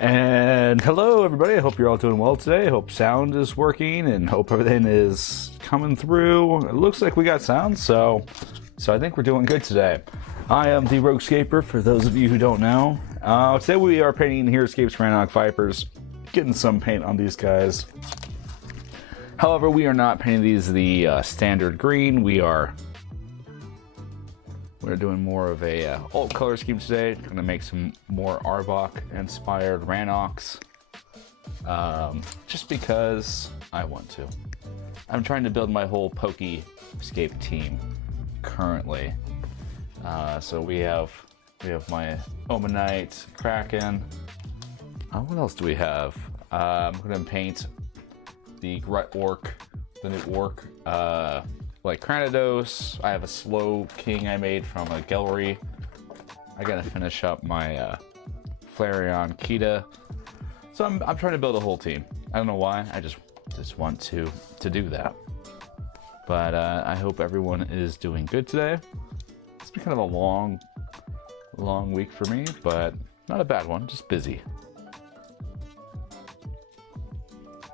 And hello, everybody. I hope you're all doing well today. I hope sound is working and hope everything is coming through. It looks like we got sound, so I think we're doing good today. I am the Heroscaper, for those of you who don't know. Today we are painting Heroscape's Ranoc Vipers, getting some paint on these guys. However, we are not painting these the standard green. We're doing more of a alt color scheme today. Going to make some more Arbok inspired Ranocs, just because I want to. I'm trying to build my whole Heroscape team currently. So we have my Omanite, Kraken. What else do we have? I'm going to paint the Gret Orc, the new Orc. Like Cranados. I have a slow king I made from a gallery. I gotta finish up my Flareon Kita. So I'm trying to build a whole team. I don't know why. I just want to do that. But I hope everyone is doing good today. It's been kind of a long week for me, but not a bad one. Just busy.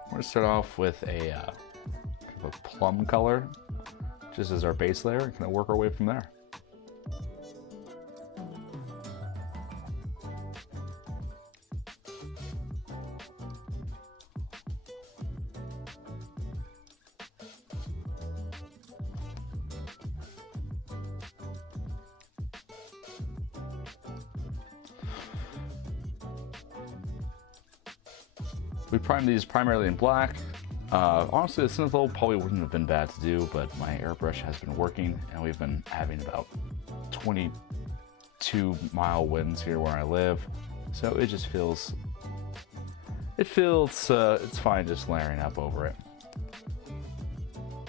We're gonna start off with a plum color, just as our base layer, and kind of work our way from there. We primed these primarily in black. Honestly, the Synthol probably wouldn't have been bad to do, but my airbrush has been working, and we've been having about 22-mile winds here where I live, so it just feels, it's fine just layering up over it.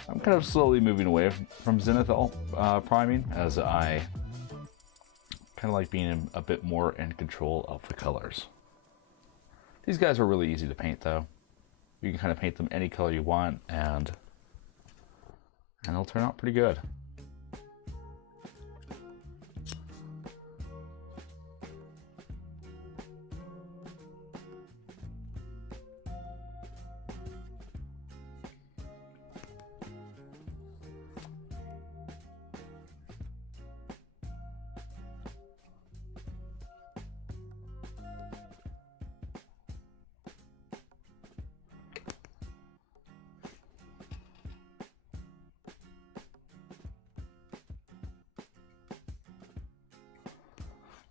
I'm kind of slowly moving away from Zenithal priming, as I kind of like being a bit more in control of the colors. These guys are really easy to paint, though. You can kind of paint them any color you want, and they'll turn out pretty good.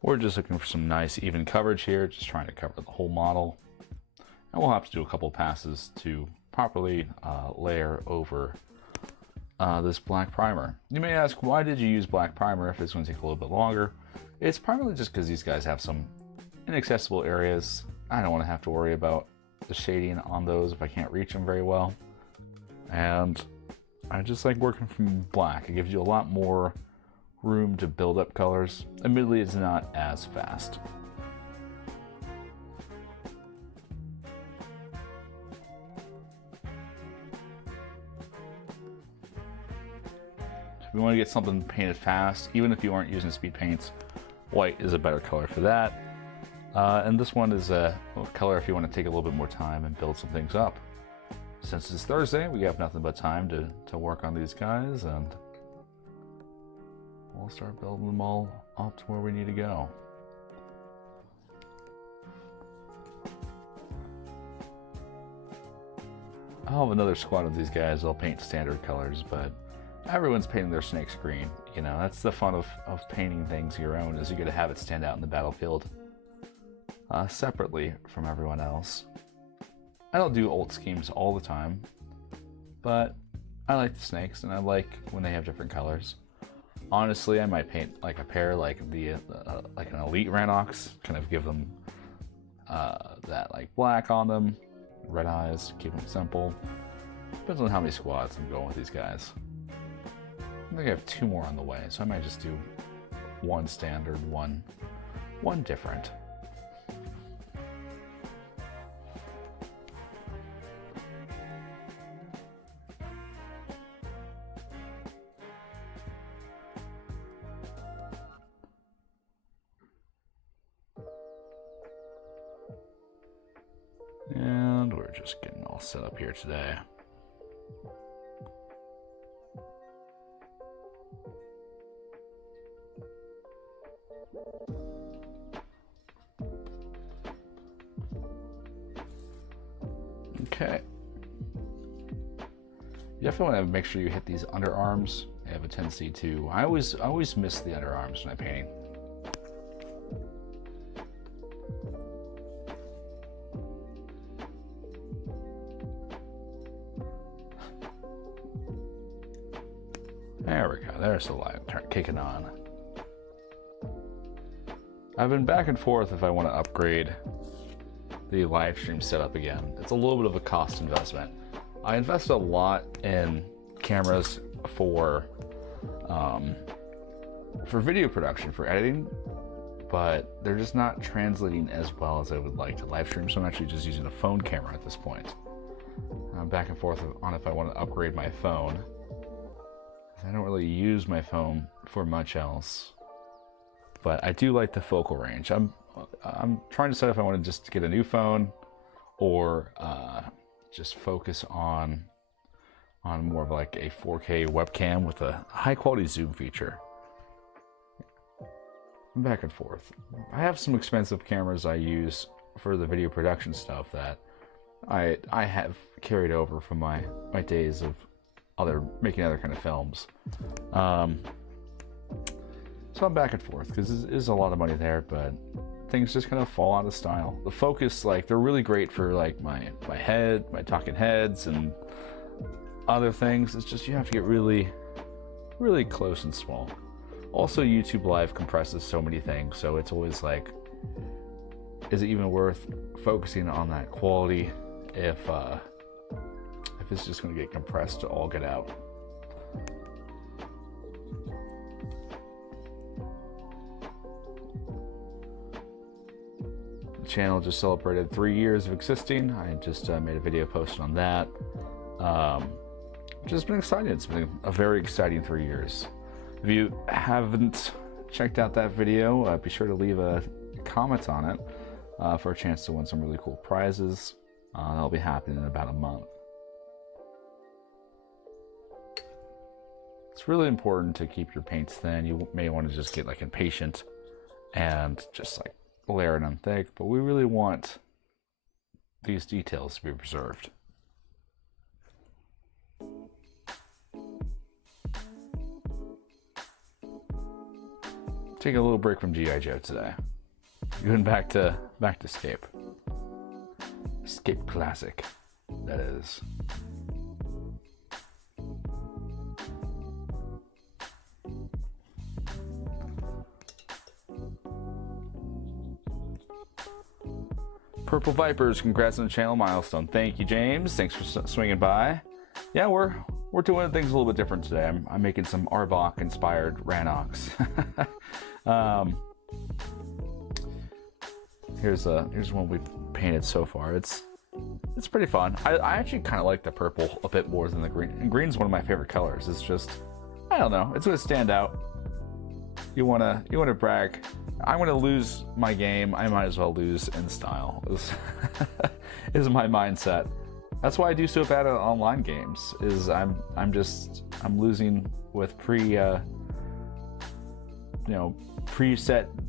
We're just looking for some nice even coverage here, just trying to cover the whole model. And we'll have to do a couple passes to properly layer over this black primer. You may ask, why did you use black primer if it's going to take a little bit longer? It's primarily just because these guys have some inaccessible areas. I don't want to have to worry about the shading on those if I can't reach them very well. And I just like working from black. It gives you a lot more room to build up colors. Admittedly, it's not as fast. If you want to get something painted fast, even if you aren't using speed paints, white is a better color for that. And this one is a color if you want to take a little bit more time and build some things up. Since it's Thursday, we have nothing but time to work on these guys, and we'll start building them all up to where we need to go. I'll have another squad of these guys. I'll paint standard colors, but everyone's painting their snakes green. You know, that's the fun of painting things your own, is you get to have it stand out in the battlefield separately from everyone else. I don't do alt schemes all the time, but I like the snakes, and I like when they have different colors. Honestly, I might paint like a pair, like like an elite Ranocs, kind of give them that like black on them, red eyes, keep them simple. Depends on how many squads I'm going with these guys. I think I have 2 more on the way, so I might just do 1 standard, one different. just getting all set up here today. Okay. You definitely want to make sure you hit these underarms. I have a tendency to. I always miss the underarms when I'm painting. There we go. There's the light kicking on. I've been back and forth if I want to upgrade the live stream setup again. It's a little bit of a cost investment. I invested a lot in cameras for video production, for editing, but they're just not translating as well as I would like to live stream. So I'm actually just using a phone camera at this point. I'm back and forth on if I want to upgrade my phone. I don't really use my phone for much else, but I do like the focal range. I'm trying to decide if I want to just get a new phone or just focus on more of like a 4K webcam with a high quality zoom feature. I'm back and forth. I have some expensive cameras I use for the video production stuff that I have carried over from my days of making other kind of films. So I'm back and forth because there's a lot of money there, but things just kind of fall out of style. The focus, like, they're really great for like my head, my talking heads, and other things. It's just you have to get really, really close and small. Also, YouTube Live compresses so many things, so it's always like, is it even worth focusing on that quality if it's just going to get compressed to all get out? The channel just celebrated 3 years of existing. I just made a video posted on that, which has been exciting. It's been a very exciting 3 years. If you haven't checked out that video, be sure to leave a comment on it for a chance to win some really cool prizes. That'll be happening in about a month. It's really important to keep your paints thin. You may want to just get like impatient and just like layer it on thick, but we really want these details to be preserved. Take a little break from G.I. Joe today. Going back to Escape. Escape Classic, that is. Purple Vipers, congrats on the channel milestone. Thank you, James. Thanks for swinging by. Yeah, we're doing things a little bit different today. I'm making some Arbok inspired Ranocs. Here's one we painted so far. It's pretty fun. I actually kind of like the purple a bit more than the green. And green's one of my favorite colors. It's just, I don't know, it's gonna stand out. You wanna brag. I want to lose my game. I might as well lose in style. Is my mindset. That's why I do so bad at online games. Is I'm losing with preset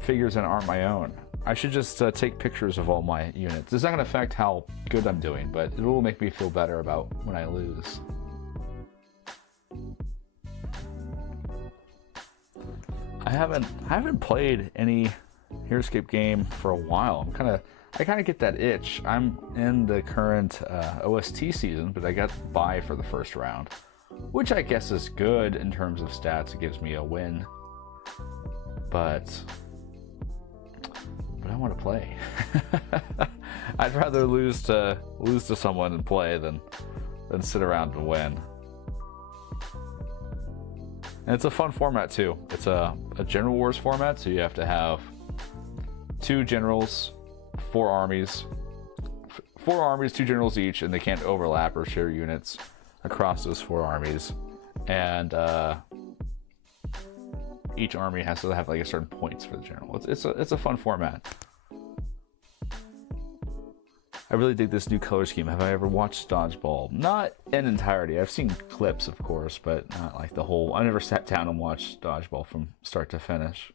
figures that aren't my own. I should just take pictures of all my units. It's not going to affect how good I'm doing, but it will make me feel better about when I lose. I haven't played any Heroscape game for a while. I kind of get that itch. I'm in the current OST season, but I got bye for the first round, which I guess is good in terms of stats. It gives me a win, but I want to play. I'd rather lose to someone and play than sit around and win. And it's a fun format too. It's a General Wars format, so you have to have 2 generals, 4 armies, 2 generals each, and they can't overlap or share units across those 4 armies. And each army has to have like a certain points for the general. It's a fun format. I really dig this new color scheme. Have I ever watched Dodgeball? Not in entirety. I've seen clips, of course, but not like the whole. I never sat down and watched Dodgeball from start to finish.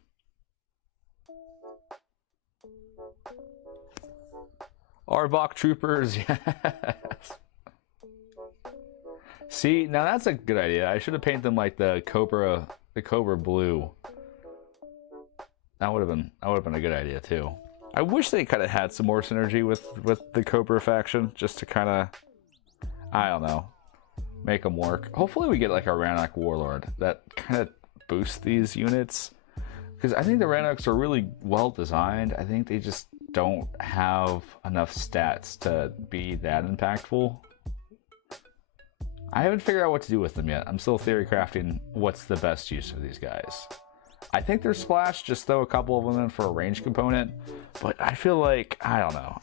Arbok Troopers, yes. See, now that's a good idea. I should have painted them like the Cobra Blue. That would have been a good idea too. I wish they kind of had some more synergy with the Cobra faction, just to kind of, I don't know, make them work. Hopefully we get like a Ranoc Warlord that kind of boosts these units, because I think the Ranocs are really well designed. I think they just don't have enough stats to be that impactful. I haven't figured out what to do with them yet. I'm still theory crafting what's the best use of these guys. I think they're splash, just throw a couple of them in for a range component, but I feel like, I don't know,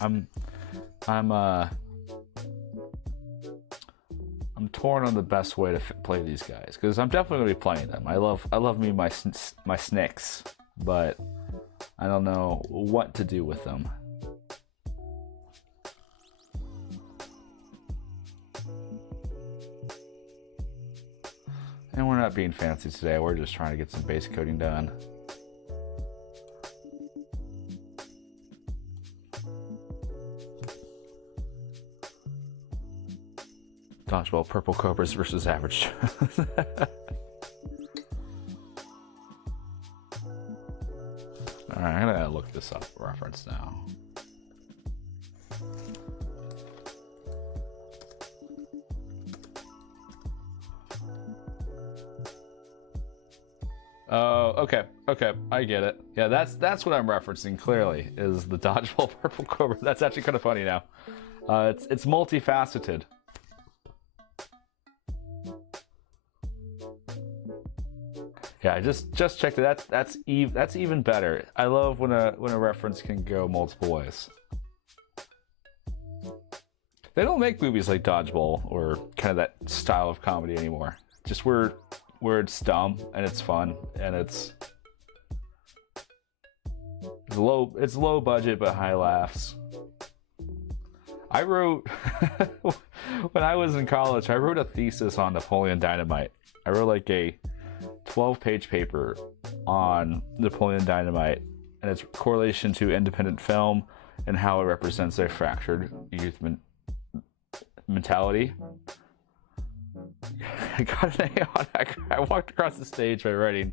I'm torn on the best way to play these guys, because I'm definitely going to be playing them. I love me my Snicks, but I don't know what to do with them. And we're not being fancy today, we're just trying to get some base coating done. Dodgeball Purple Cobras versus Average. Alright, I'm gonna look this up reference now. Oh, okay, I get it. Yeah, that's what I'm referencing clearly, is the Dodgeball Purple Cobra. That's actually kind of funny now. It's multifaceted. Yeah, I just checked it. That's even better. I love when a reference can go multiple ways. They don't make movies like Dodgeball or kind of that style of comedy anymore. Just where it's dumb and it's fun and it's low budget but high laughs. I wrote when I was in college, I wrote a thesis on Napoleon Dynamite. I wrote like a 12-page paper on Napoleon Dynamite and its correlation to independent film and how it represents a fractured youth mentality. I got an A on that. I walked across the stage by writing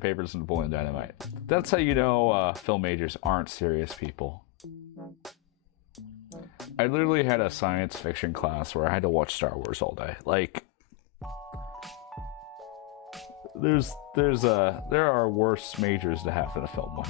papers on Napoleon Dynamite. That's how you know film majors aren't serious people. I literally had a science fiction class where I had to watch Star Wars all day. Like, there are worse majors to have than a film one.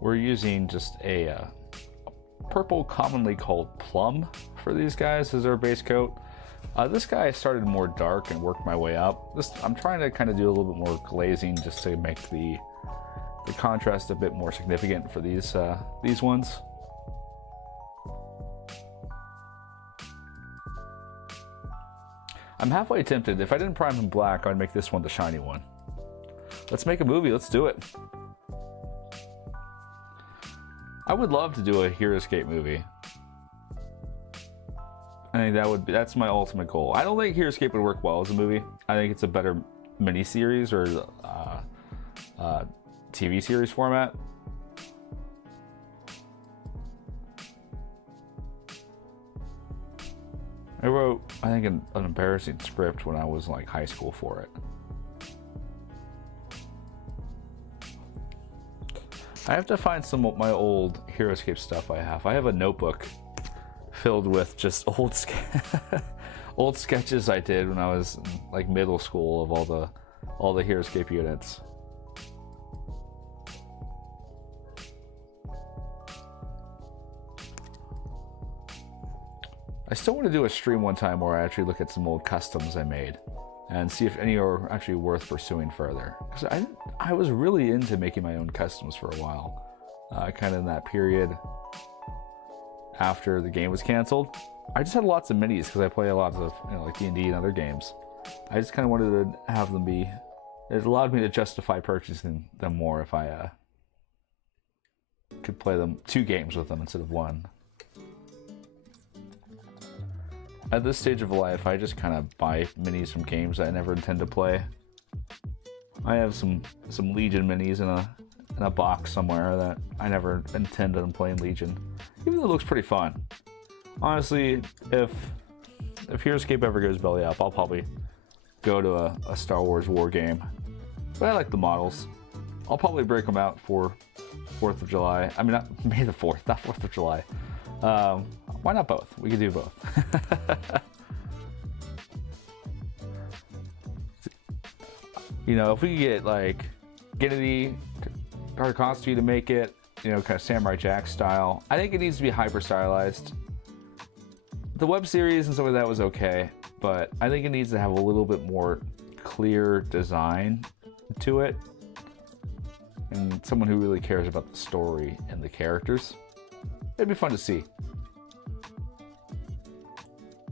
We're using just a purple, commonly called plum, for these guys as our base coat. This guy I started more dark and worked my way up. I'm trying to kind of do a little bit more glazing just to make the contrast a bit more significant for these ones. I'm halfway tempted. If I didn't prime him black, I'd make this one the shiny one. Let's make a movie. Let's do it. I would love to do a Heroscape movie. I think that's my ultimate goal. I don't think Heroscape would work well as a movie. I think it's a better miniseries or TV series format. I wrote, I think, an embarrassing script when I was like high school for it. I have to find some of my old Heroscape stuff I have. I have a notebook filled with just old sketches I did when I was in, like, middle school of all the Heroscape units. I still want to do a stream one time where I actually look at some old customs I made and see if any are actually worth pursuing further. Because I was really into making my own customs for a while. kind of in that period after the game was canceled. I just had lots of minis because I play a lot of, you know, like D&D and other games. I just kind of wanted to have them be. It allowed me to justify purchasing them more if I could play them 2 games with them instead of 1. At this stage of life, I just kind of buy minis from games that I never intend to play. I have some Legion minis in a box somewhere that I never intended on playing Legion, even though it looks pretty fun. Honestly, if Heroscape ever goes belly up, I'll probably go to a Star Wars war game. But I like the models. I'll probably break them out for 4th of July. I mean, not May the 4th, not 4th of July. Why not both? We could do both. You know, if we could get like Gennady Tarkovsky to make it, you know, kind of Samurai Jack style. I think it needs to be hyper stylized. The web series and stuff like that was okay, but I think it needs to have a little bit more clear design to it, and someone who really cares about the story and the characters. It'd be fun to see.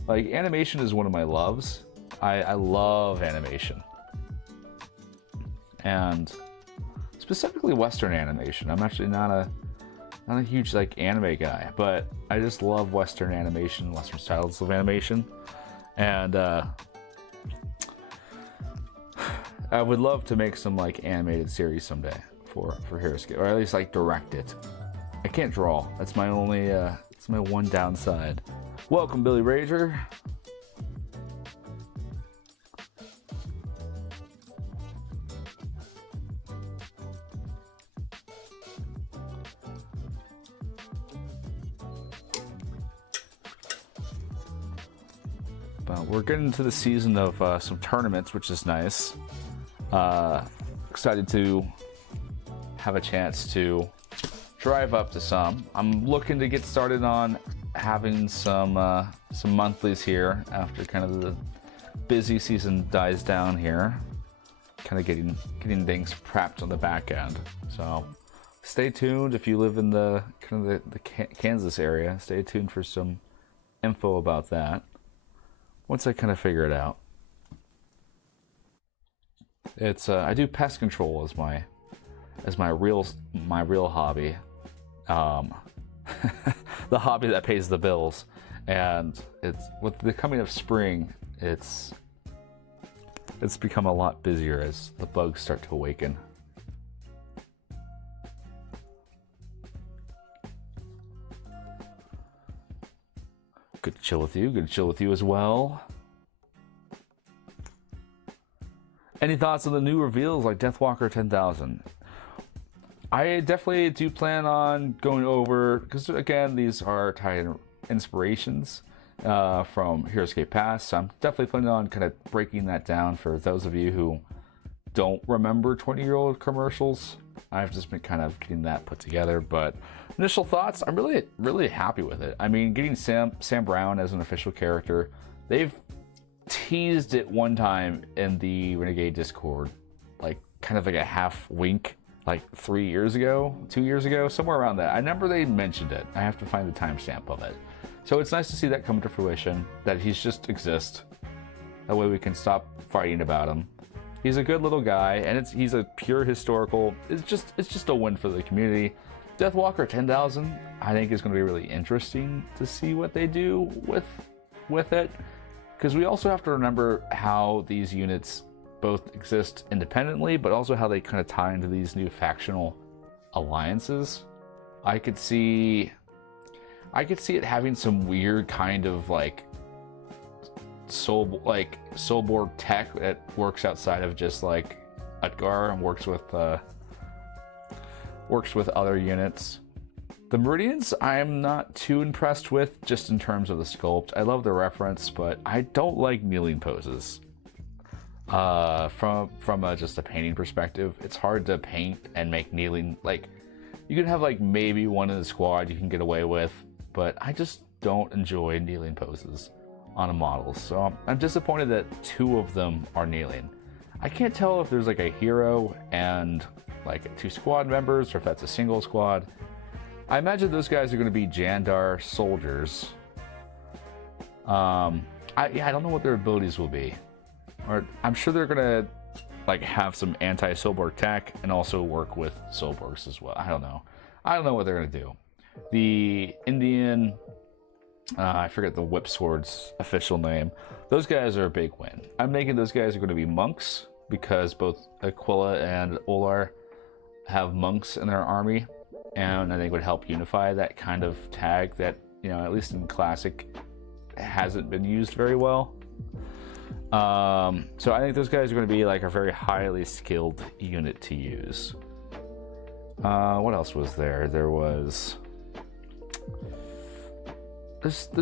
Like, animation is one of my loves. I love animation. And specifically Western animation. I'm actually not a huge like anime guy, but I just love Western animation, Western styles of animation. And I would love to make some like animated series someday for Heroscape, or at least like direct it. I can't draw. That's my only it's my one downside. Welcome, Billy Rager. But we're getting into the season of some tournaments, which is nice. Excited to have a chance to drive up to some. I'm looking to get started on having some monthlies here after kind of the busy season dies down here. Kind of getting things prepped on the back end. So stay tuned if you live in the kind of the Kansas area. Stay tuned for some info about that once I kind of figure it out. It's I do pest control as my real hobby. The hobby that pays the bills, and it's with the coming of spring, it's become a lot busier as the bugs start to awaken. Good to chill with you. Good to chill with you as well. Any thoughts on the new reveals like Deathwalker 10,000? I definitely do plan on going over, because again, these are tied inspirations from Heroscape Past, so I'm definitely planning on kind of breaking that down for those of you who don't remember 20-year-old commercials. I've just been kind of getting that put together, but initial thoughts, I'm really happy with it. I mean, getting Sam Brown as an official character, they've teased it one time in the Renegade Discord, like kind of like a half wink, like 3 years ago, 2 years ago, somewhere around that. I remember they mentioned it. I have to find the timestamp of it. So it's nice to see that come to fruition, that he's just exists. That way we can stop fighting about him. He's a good little guy, and he's a pure historical. It's just a win for the community. Deathwalker 10,000, I think is going to be really interesting to see what they do with it, because we also have to remember how these units both exist independently, but also how they kind of tie into these new factional alliances. I could see it having some weird kind of like soulboard tech that works outside of just like Utgar and works with other units. The Meridians I'm not too impressed with, just in terms of the sculpt. I love the reference, but I don't like kneeling poses. From just a painting perspective, it's hard to paint and make kneeling, like, you can have like maybe one in the squad you can get away with, but I just don't enjoy kneeling poses on a model. So I'm disappointed that 2 of them are kneeling. I can't tell if there's like a hero and like 2 squad members, or if that's a single squad. I imagine those guys are going to be Jandar soldiers. I don't know what their abilities will be. Or I'm sure they're going to like have some anti-Soulborg tech and also work with Soulborgs as well. I don't know. I don't know what they're going to do. The Indian, I forget the Whip Sword's official name. Those guys are a big win. I'm thinking those guys are going to be monks because both Aquila and Olar have monks in their army, and I think would help unify that kind of tag that, you know, at least in Classic hasn't been used very well. So I think those guys are going to be like a very highly skilled unit to use. What else was there? There's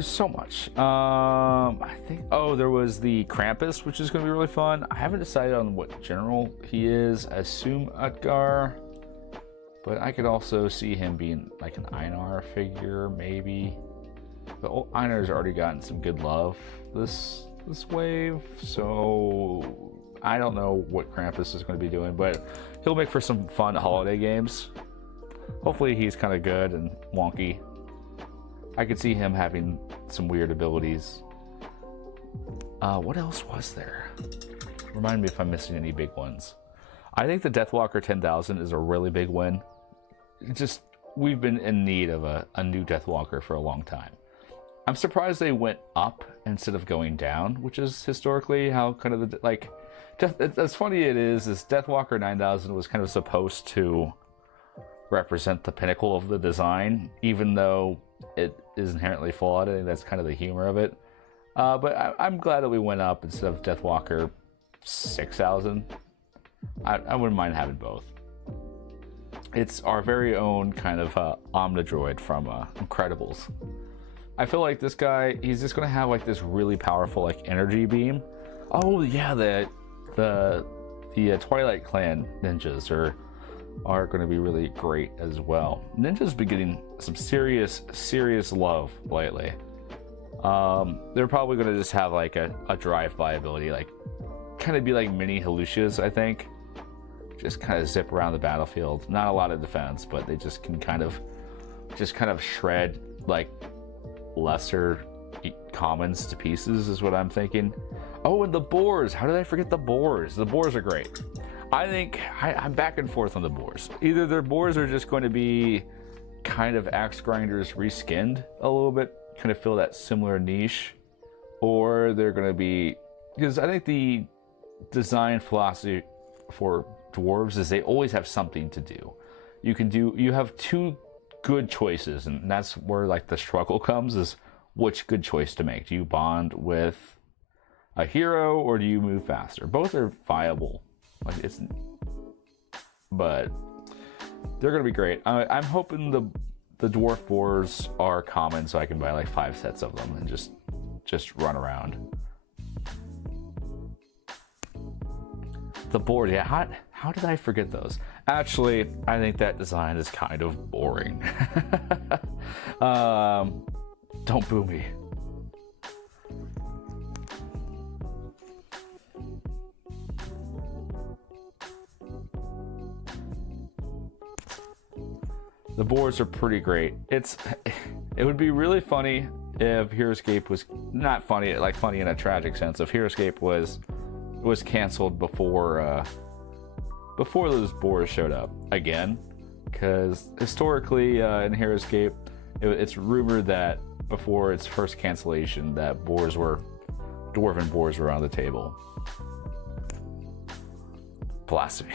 so much. I think, there was the Krampus, which is going to be really fun. I haven't decided on what general he is. I assume Utgar, but I could also see him being like an Einar figure, maybe. The old Einar's already gotten some good love this wave, so I don't know what Krampus is going to be doing, but he'll make for some fun holiday games. Hopefully he's kind of good and wonky. I could see him having some weird abilities. What else was there? Remind me if I'm missing any big ones. I think the Deathwalker 10,000 is a really big win. We've been in need of a new Deathwalker for a long time. I'm surprised they went up instead of going down, which is historically how kind of as funny it is Deathwalker 9000 was kind of supposed to represent the pinnacle of the design, even though it is inherently flawed. I think that's kind of the humor of it. But I'm glad that we went up instead of Deathwalker 6000. I wouldn't mind having both. It's our very own kind of Omnidroid from Incredibles. I feel like this guy, he's just gonna have like this really powerful like energy beam. Oh yeah, the Twilight Clan ninjas are going to be really great as well. Ninjas been getting some serious love lately. They're probably going to just have like a drive-by ability, like kind of be like mini Halucias, I think. Just kind of zip around the battlefield. Not a lot of defense, but they just can kind of shred like lesser commons to pieces is what I'm thinking. Oh, and the boars. How did I forget the boars? The boars are great. I think I'm back and forth on the boars. Either their boars are just going to be kind of axe grinders reskinned a little bit, kind of fill that similar niche, or they're going to be, because I think the design philosophy for dwarves is they always have something to do. You have two good choices, and that's where like the struggle comes, is which good choice to make. Do you bond with a hero or do you move faster? Both are viable. But they're gonna be great. I'm hoping the dwarf boars are common, so I can buy like 5 sets of them and just run around. The board, yeah. How did I forget those? Actually, I think that design is kind of boring. Don't boo me. The boards are pretty great. It would be really funny if Heroscape was not funny, like funny in a tragic sense. If Heroscape was canceled before those boars showed up again, because historically in Heroscape, it's rumored that before its first cancellation, that dwarven boars were on the table. Blasphemy.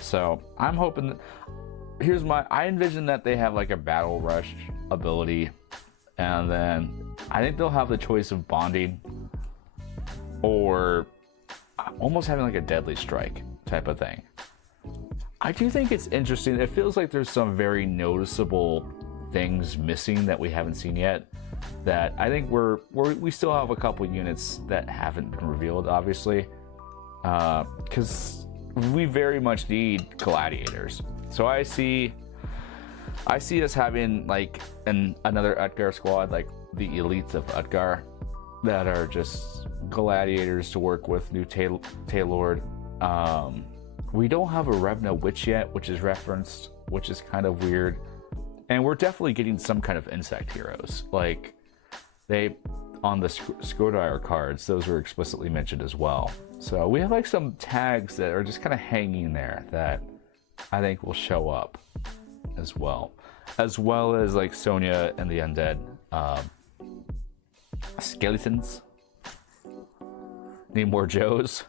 So I'm hoping I envision that they have like a battle rush ability, and then I think they'll have the choice of bonding or almost having like a deadly strike type of thing. I do think it's interesting. It feels like there's some very noticeable things missing that we haven't seen yet, that I think we still have a couple units that haven't been revealed, obviously, because we very much need gladiators. So I see us having like another Utgar squad, like the elites of Utgar, that are just gladiators to work with new Taylord, We don't have a Revna Witch yet, which is referenced, which is kind of weird. And we're definitely getting some kind of insect heroes. Like, they, on the Scrodire cards, those were explicitly mentioned as well. So we have like some tags that are just kind of hanging there that I think will show up as well. As well as like Sonya and the Undead skeletons. Need more Joes.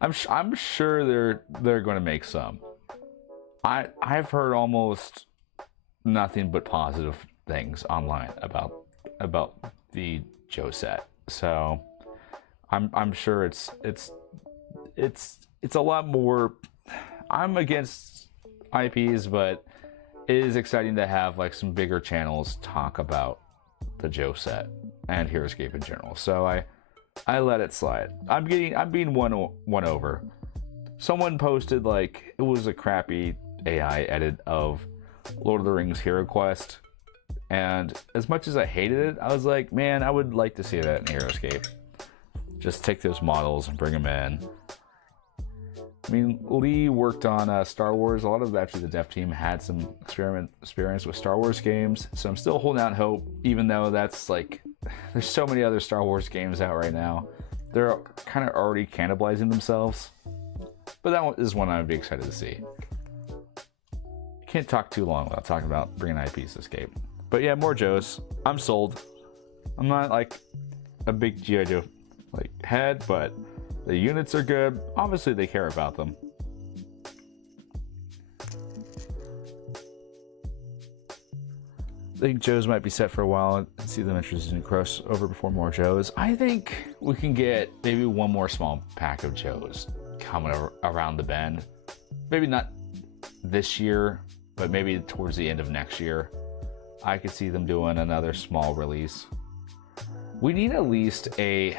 I'm sure they're going to make some. I've heard almost nothing but positive things online about the Joe set. So I'm sure it's a lot more. I'm against IPs, but it is exciting to have like some bigger channels talk about the Joe set and Heroscape in general. So I let it slide. I'm being won over. Someone posted like it was a crappy AI edit of Lord of the Rings Hero Quest, and as much as I hated it, I was like, man, I would like to see that in Heroscape. Just take those models and bring them in. I mean, Lee worked on Star Wars. A lot of actually the dev team had some experience with Star Wars games, so I'm still holding out hope, even though that's like, there's so many other Star Wars games out right now. They're kind of already cannibalizing themselves, but that is one I would be excited to see. Can't talk too long without talking about bringing IPs to Escape. But yeah, more Joes. I'm sold. I'm not like a big G.I. Joe like head, but the units are good. Obviously, they care about them. I think Joes might be set for a while and see them introduced in crossover before more Joes. I think we can get maybe one more small pack of Joes coming around the bend. Maybe not this year, but maybe towards the end of next year. I could see them doing another small release. We need at least a,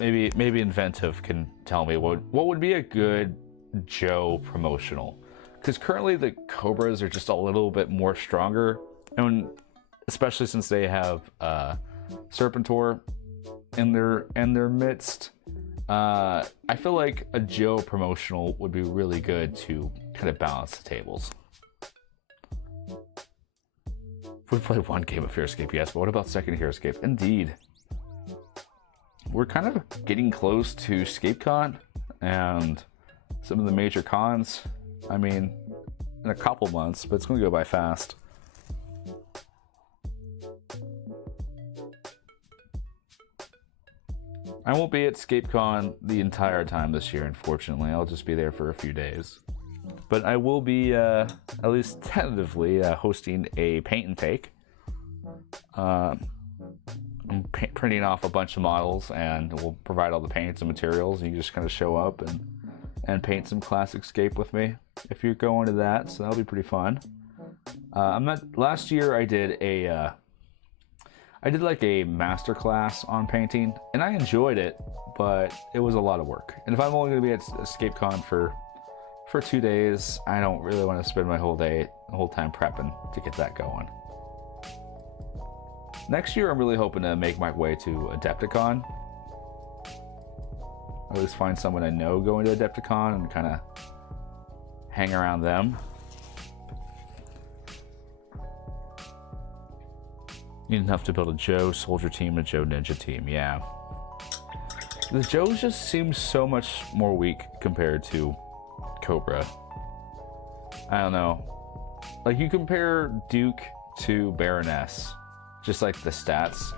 maybe Inventive can tell me what would be a good Joe promotional. Because currently the Cobras are just a little bit more stronger, and especially since they have Serpentor in their midst. I feel like a Joe promotional would be really good to kind of balance the tables. We played one game of Heroscape, yes, but what about second Heroscape? Indeed. We're kind of getting close to ScapeCon and some of the major cons. I mean, in a couple months, but it's going to go by fast. I won't be at ScapeCon the entire time this year, unfortunately. I'll just be there for a few days. But I will be, at least tentatively, hosting a paint and take. I'm printing off a bunch of models, and we'll provide all the paints and materials, and you just kind of show up and paint some classic Scape with me if you're going to that, so that'll be pretty fun. Last year I did like a master class on painting, and I enjoyed it, but it was a lot of work. And if I'm only going to be at EscapeCon for 2 days, I don't really want to spend my whole time prepping to get that going. Next year, I'm really hoping to make my way to Adepticon. Or at least find someone I know going to Adepticon and kind of hang around them. Need enough to build a Joe Soldier team and a Joe Ninja team, yeah. The Joes just seem so much more weak compared to Cobra. I don't know. Like, you compare Duke to Baroness, just like the stats,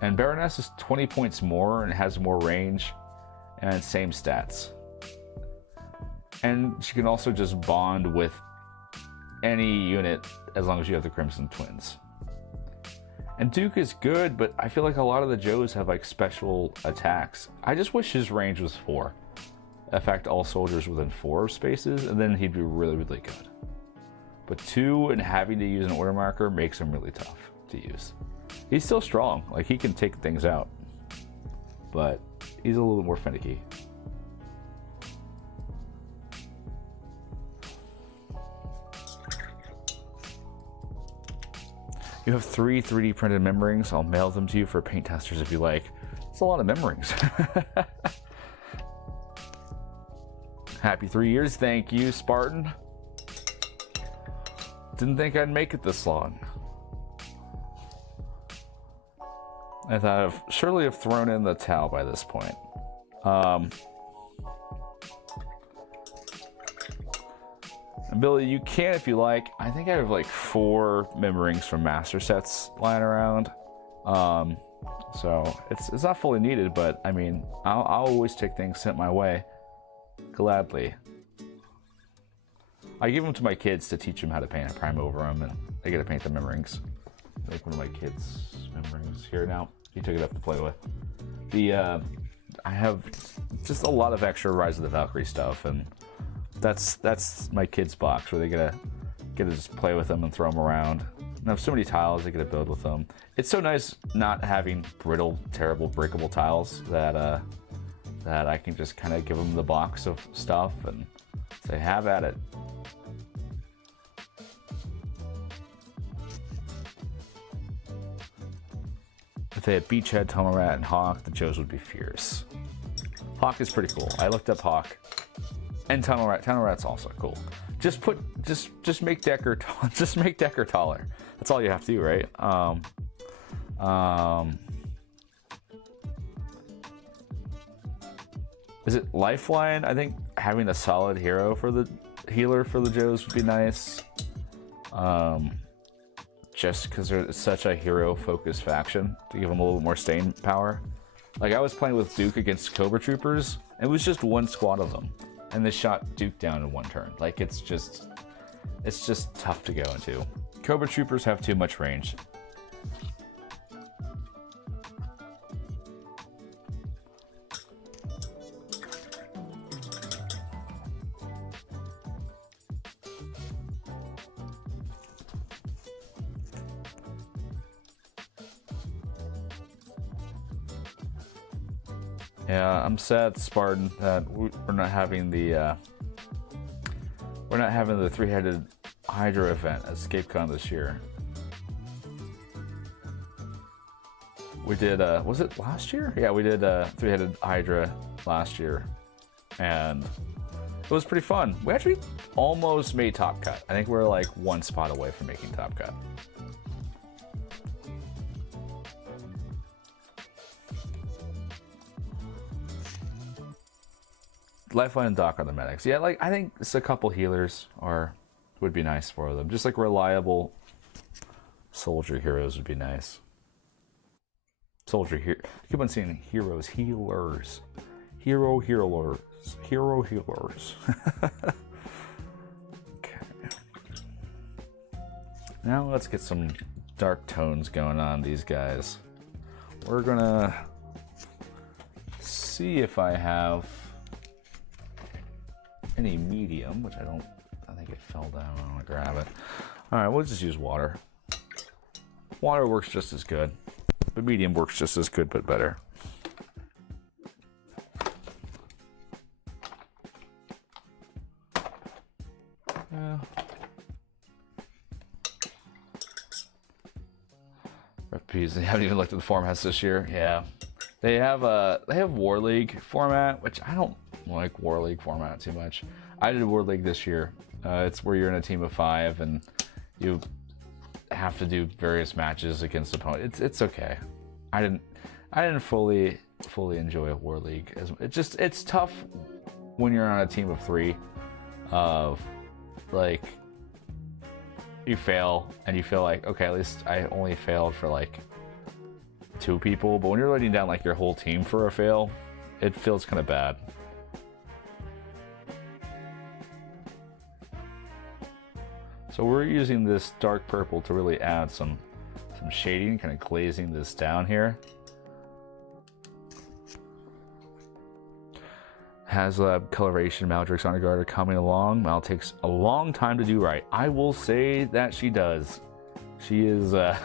and Baroness is 20 points more and has more range and same stats. And she can also just bond with any unit as long as you have the Crimson Twins. And Duke is good, but I feel like a lot of the Joes have like special attacks. I just wish his range was 4. Affect all soldiers within 4 spaces, and then he'd be really, really good. But 2 and having to use an order marker makes him really tough to use. He's still strong, like he can take things out, but he's a little bit more finicky. You have 3 3D printed memorings. I'll mail them to you for paint testers if you like. It's a lot of memorings. Happy 3 years. Thank you, Spartan. Didn't think I'd make it this long. I thought I'd surely have thrown in the towel by this point. And Billy, you can if you like. I think I have like 4 mem rings from master sets lying around. So it's not fully needed, but I mean, I'll always take things sent my way gladly. I give them to my kids to teach them how to paint. I prime over them, and they get to paint the mem rings. Like one of my kids' mem rings here now. He took it up to play with. I have just a lot of extra Rise of the Valkyrie stuff, and that's my kids' box where they get to just play with them and throw them around. And I have so many tiles, they get to build with them. It's so nice not having brittle, terrible, breakable tiles that I can just kind of give them the box of stuff and say, have at it. If they had Beachhead, Tunnel Rat, and Hawk, the Joes would be fierce. Hawk is pretty cool. I looked up Hawk. And Tunnel Rat. Tunnel Rat's also cool. Just make Decker just make Decker taller. That's all you have to do, right? Is it Lifeline? I think having a solid hero for the healer for the Joes would be nice. Just because it's such a hero-focused faction, to give them a little more staying power. Like, I was playing with Duke against Cobra Troopers, and it was just one squad of them, and they shot Duke down in one turn. Like, it's just tough to go into. Cobra Troopers have too much range. Yeah, I'm sad, Spartan, that we're not having the three-headed Hydra event at EscapeCon this year. We did was it last year? Yeah, we did three-headed Hydra last year, and it was pretty fun. We actually almost made Top Cut. I think we're like one spot away from making Top Cut. Lifeline and Doc are the medics. Yeah, like I think it's a couple healers would be nice for them. Just like reliable soldier heroes would be nice. Soldier here. Keep on saying heroes, healers, hero healers, hero healers. Okay. Now let's get some dark tones going on these guys. We're gonna see if I have any medium, which I think it fell down. I want to grab it. All right, we'll just use water. Water works just as good, but medium works just as good, but better. Yeah. Recipes. They haven't even looked at the formats this year. Yeah, they have War League format, which I don't like War League format too much. I did War League this year. It's where you're in a team of 5 and you have to do various matches against opponents. It's okay. I didn't fully enjoy War League. It's tough when you're on a team of 3 of like you fail and you feel like, okay, at least I only failed for like 2 people, but when you're letting down like your whole team for a fail, it feels kind of bad. So we're using this dark purple to really add some shading, kind of glazing this down here. HasLab coloration, Maldrix Honor Guard are coming along. Mal takes a long time to do right. I will say that she does. She is a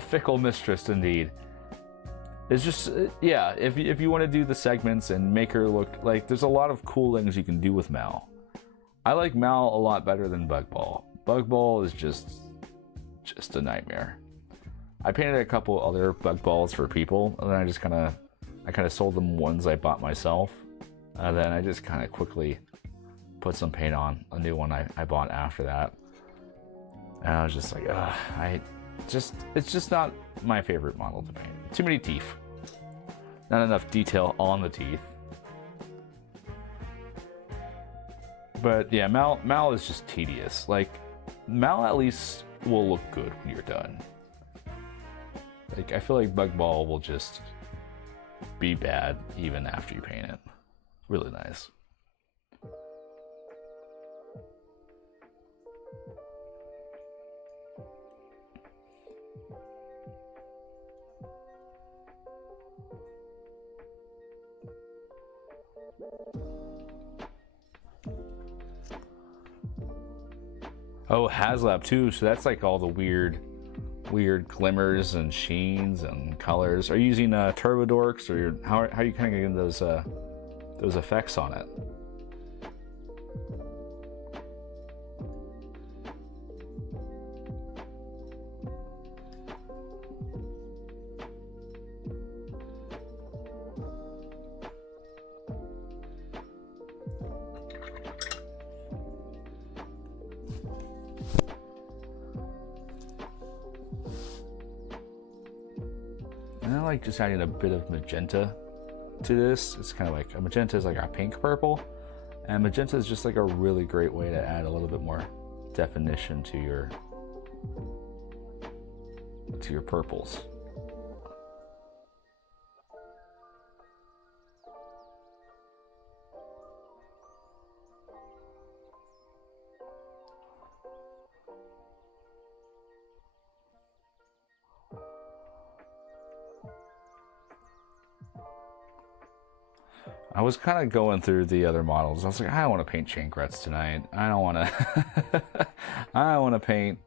fickle mistress indeed. It's just, yeah, if you want to do the segments and make her look like, there's a lot of cool things you can do with Mal. I like Mal a lot better than Bugball. Bugball is just a nightmare. I painted a couple other Bugballs for people, and then I kind of sold them ones I bought myself. Then I just kind of quickly put some paint on a new one I bought after that. And I was just like, it's just not my favorite model to paint. Too many teeth. Not enough detail on the teeth. But yeah, Mal is just tedious. Like, Mal at least will look good when you're done. Like, I feel like Bug Ball will just be bad even after you paint it. Really nice. Oh, HasLab too, so that's like all the weird glimmers and sheens and colors. Are you using Turbo Dorks, or how are you kind of getting those effects on it? And I like just adding a bit of magenta to this. It's kind of like a magenta is like a pink purple, and magenta is just like a really great way to add a little bit more definition to your purples. I was kind of going through the other models. I was like, I don't want to paint Chaingrets tonight. I don't want to. I don't want to paint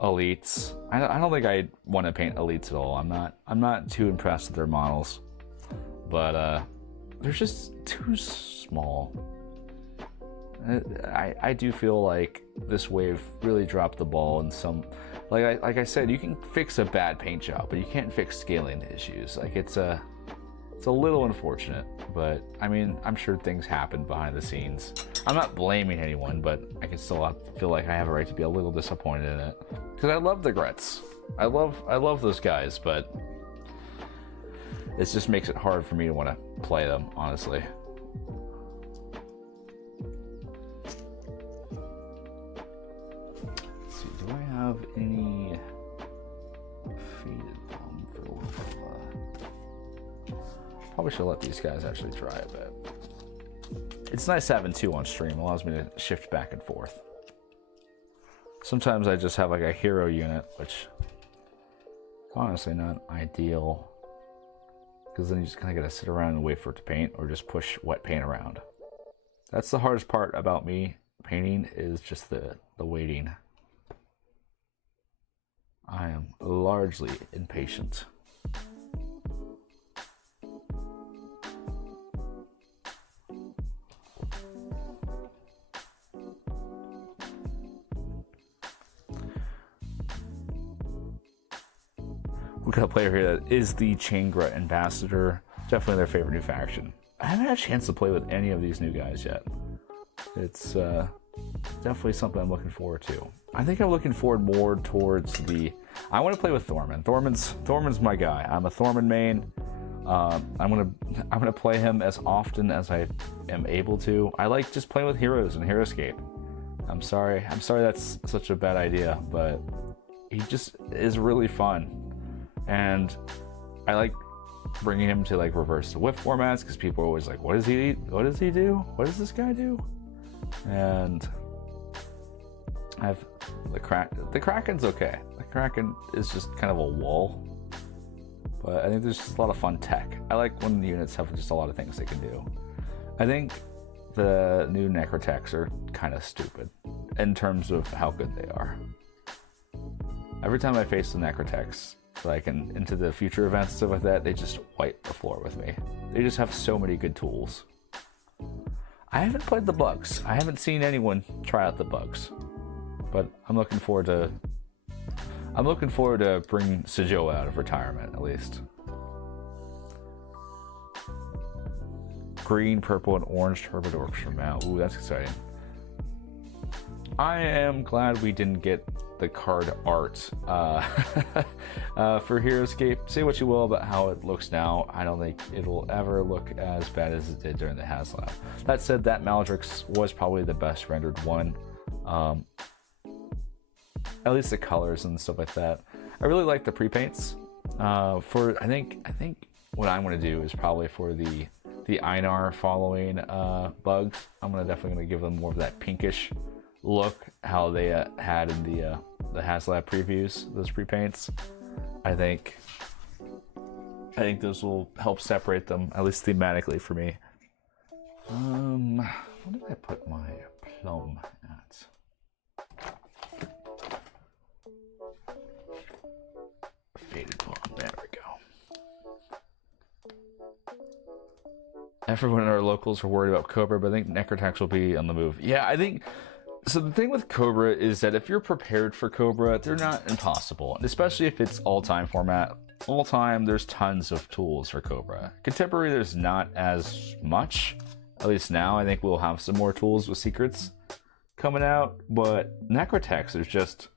Elites. I don't think I want to paint Elites at all. I'm not too impressed with their models, but they're just too small. I do feel like this wave really dropped the ball in some. Like I said, you can fix a bad paint job, but you can't fix scaling issues. Like it's a little unfortunate, but I mean, I'm sure things happen behind the scenes. I'm not blaming anyone, but I can still feel like I have a right to be a little disappointed in it, because I love the Grets. I love those guys, but it just makes it hard for me to want to play them, honestly. Let's see, do I have any faded palm for a little bit of Probably should let these guys actually dry a bit. It's nice having two on stream. It allows me to shift back and forth. Sometimes I just have like a hero unit, which is honestly not ideal, because then you just kind of gotta sit around and wait for it to paint, or just push wet paint around. That's the hardest part about me painting, is just the waiting. I am largely impatient. We got a player here that is the Chaingret Ambassador. Definitely their favorite new faction. I haven't had a chance to play with any of these new guys yet. It's definitely something I'm looking forward to. I think I'm looking forward more towards I want to play with Thorman. Thorman's my guy. I'm a Thorman main. I'm gonna play him as often as I am able to. I like just playing with heroes in Heroscape. I'm sorry that's such a bad idea, but he just is really fun. And I like bringing him to like reverse the whip formats, because people are always like, what does he do? What does this guy do? And I have the Kraken's okay. The Kraken is just kind of a wall, but I think there's just a lot of fun tech. I like when the units have just a lot of things they can do. I think the new Necrotechs are kind of stupid in terms of how good they are. Every time I face the Necrotechs, like into the future events and stuff like that, they just wipe the floor with me. They just have so many good tools. I haven't played the bugs. I haven't seen anyone try out the bugs, but I'm looking forward to bringing Sejoa out of retirement, at least. green, purple, and orange Turbidorks from out. Ooh, that's exciting. I am glad we didn't get the card art for Heroscape. Say what you will about how it looks now. I don't think it'll ever look as bad as it did during the HasLab. That said, that Maladrix was probably the best rendered one. At least the colors and stuff like that. I really like the pre-paints. For I think what I'm going to do is probably for the Einar following bugs. I'm definitely going to give them more of that pinkish look how they had in the HasLab previews, those pre-paints. I think those will help separate them, at least thematically for me. What did I put my plum at? Faded plum, there we go. Everyone in our locals are worried about Cobra, but I think Necrotax will be on the move. Yeah, I think so. The thing with Cobra is that if you're prepared for Cobra, they're not impossible, and especially if it's all-time format. All-time, there's tons of tools for Cobra. Contemporary, there's not as much. At least now, I think we'll have some more tools with secrets coming out, but Necrotex, there's just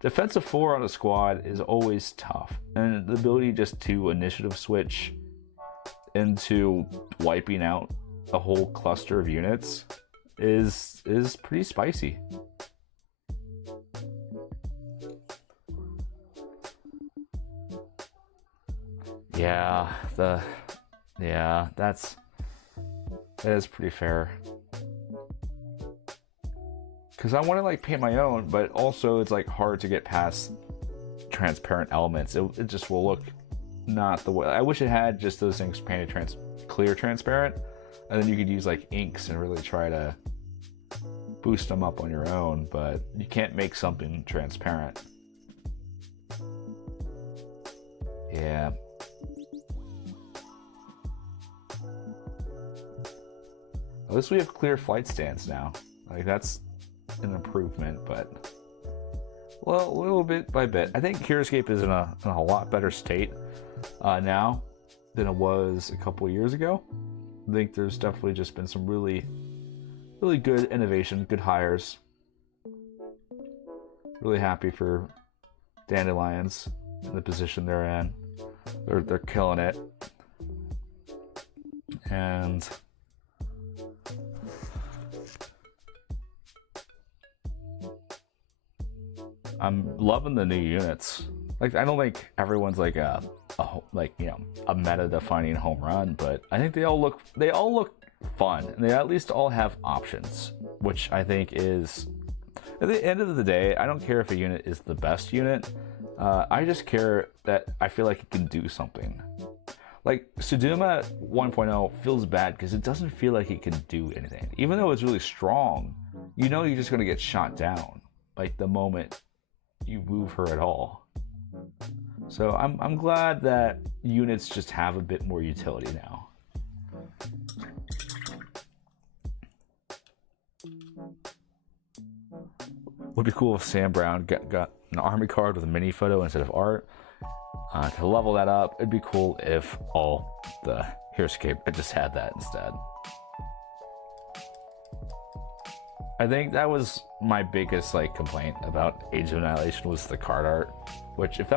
defensive 4 on a squad is always tough, and the ability just to initiative switch into wiping out a whole cluster of units is pretty spicy. Yeah, that is pretty fair. Because I want to like paint my own, but also it's like hard to get past transparent elements. It just will look not the way. I wish it had just those things painted clear transparent, and then you could use like inks and really try to boost them up on your own, but you can't make something transparent. Yeah. At least we have clear flight stands now. Like, that's an improvement, but well, little bit by bit. I think Heroscape is in a lot better state now than it was a couple of years ago. I think there's definitely just been some really good innovation, good hires. Really happy for Dandelions in the position they're in. They're killing it. And I'm loving the new units. Like, I don't think everyone's like a meta-defining home run, but I think they all look fun, and they at least all have options, which I think is, at the end of the day, I don't care if a unit is the best unit. I just care that I feel like it can do something. Like, Suduma 1.0 feels bad because it doesn't feel like it can do anything. Even though it's really strong, you know you're just going to get shot down, like, the moment you move her at all. So I'm glad that units just have a bit more utility now. Would be cool if Sam Brown got an army card with a mini photo instead of art. To level that up, it'd be cool if all the Heroscape just had that instead. I think that was my biggest complaint about Age of Annihilation was the card art, which if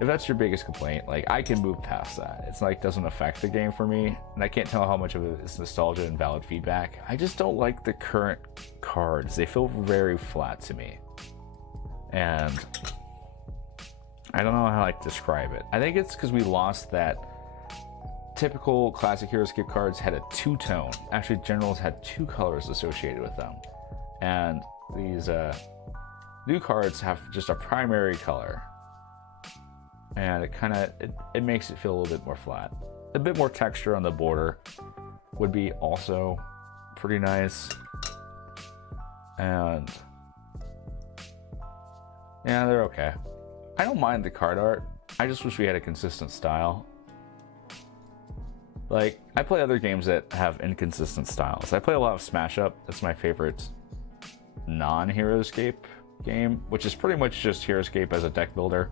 that's your biggest complaint, I can move past that. It's doesn't affect the game for me, and I can't tell how much of it is nostalgia and valid feedback. I just don't like the current cards. They feel very flat to me, and I don't know how to describe it. I think it's because we lost that typical classic Heroscape cards had a two-tone. Actually, generals had two colors associated with them, and these new cards have just a primary color, and it makes it feel a little bit more flat. A bit more texture on the border would be also pretty nice, and yeah, they're okay. I don't mind the card art. I just wish we had a consistent style. I play other games that have inconsistent styles. I play a lot of Smash Up. That's my favorite non-Heroscape game, which is pretty much just Heroscape as a deck builder.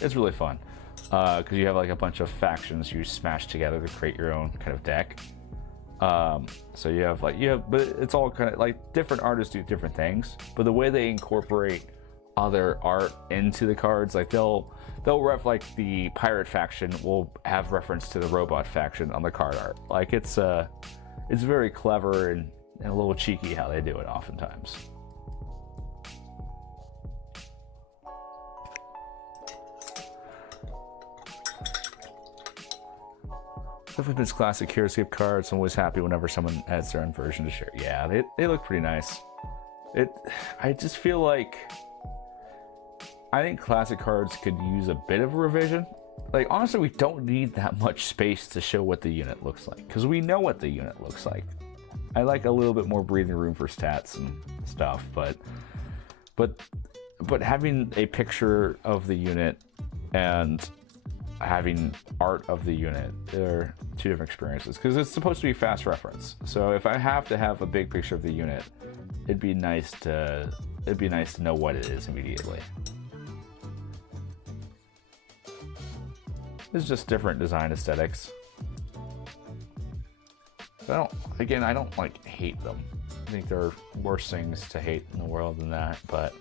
It's really fun. because you have like a bunch of factions you smash together to create your own kind of deck. So but it's all kind of like different artists do different things, but the way they incorporate other art into the cards, like they'll like the pirate faction will have reference to the robot faction on the card art. Like it's very clever and a little cheeky how they do it oftentimes. It's classic Heroscape cards. I'm always happy whenever someone adds their own version to share. Yeah, they look pretty nice. I just feel like I think classic cards could use a bit of a revision. Like honestly, we don't need that much space to show what the unit looks like because we know what the unit looks like. I like a little bit more breathing room for stats and stuff, but having a picture of the unit and having art of the unit, they're two different experiences because it's supposed to be fast reference. So if I have to have a big picture of the unit, it'd be nice to know what it is immediately. It's just different design aesthetics. I don't like hate them. I think there are worse things to hate in the world than that, but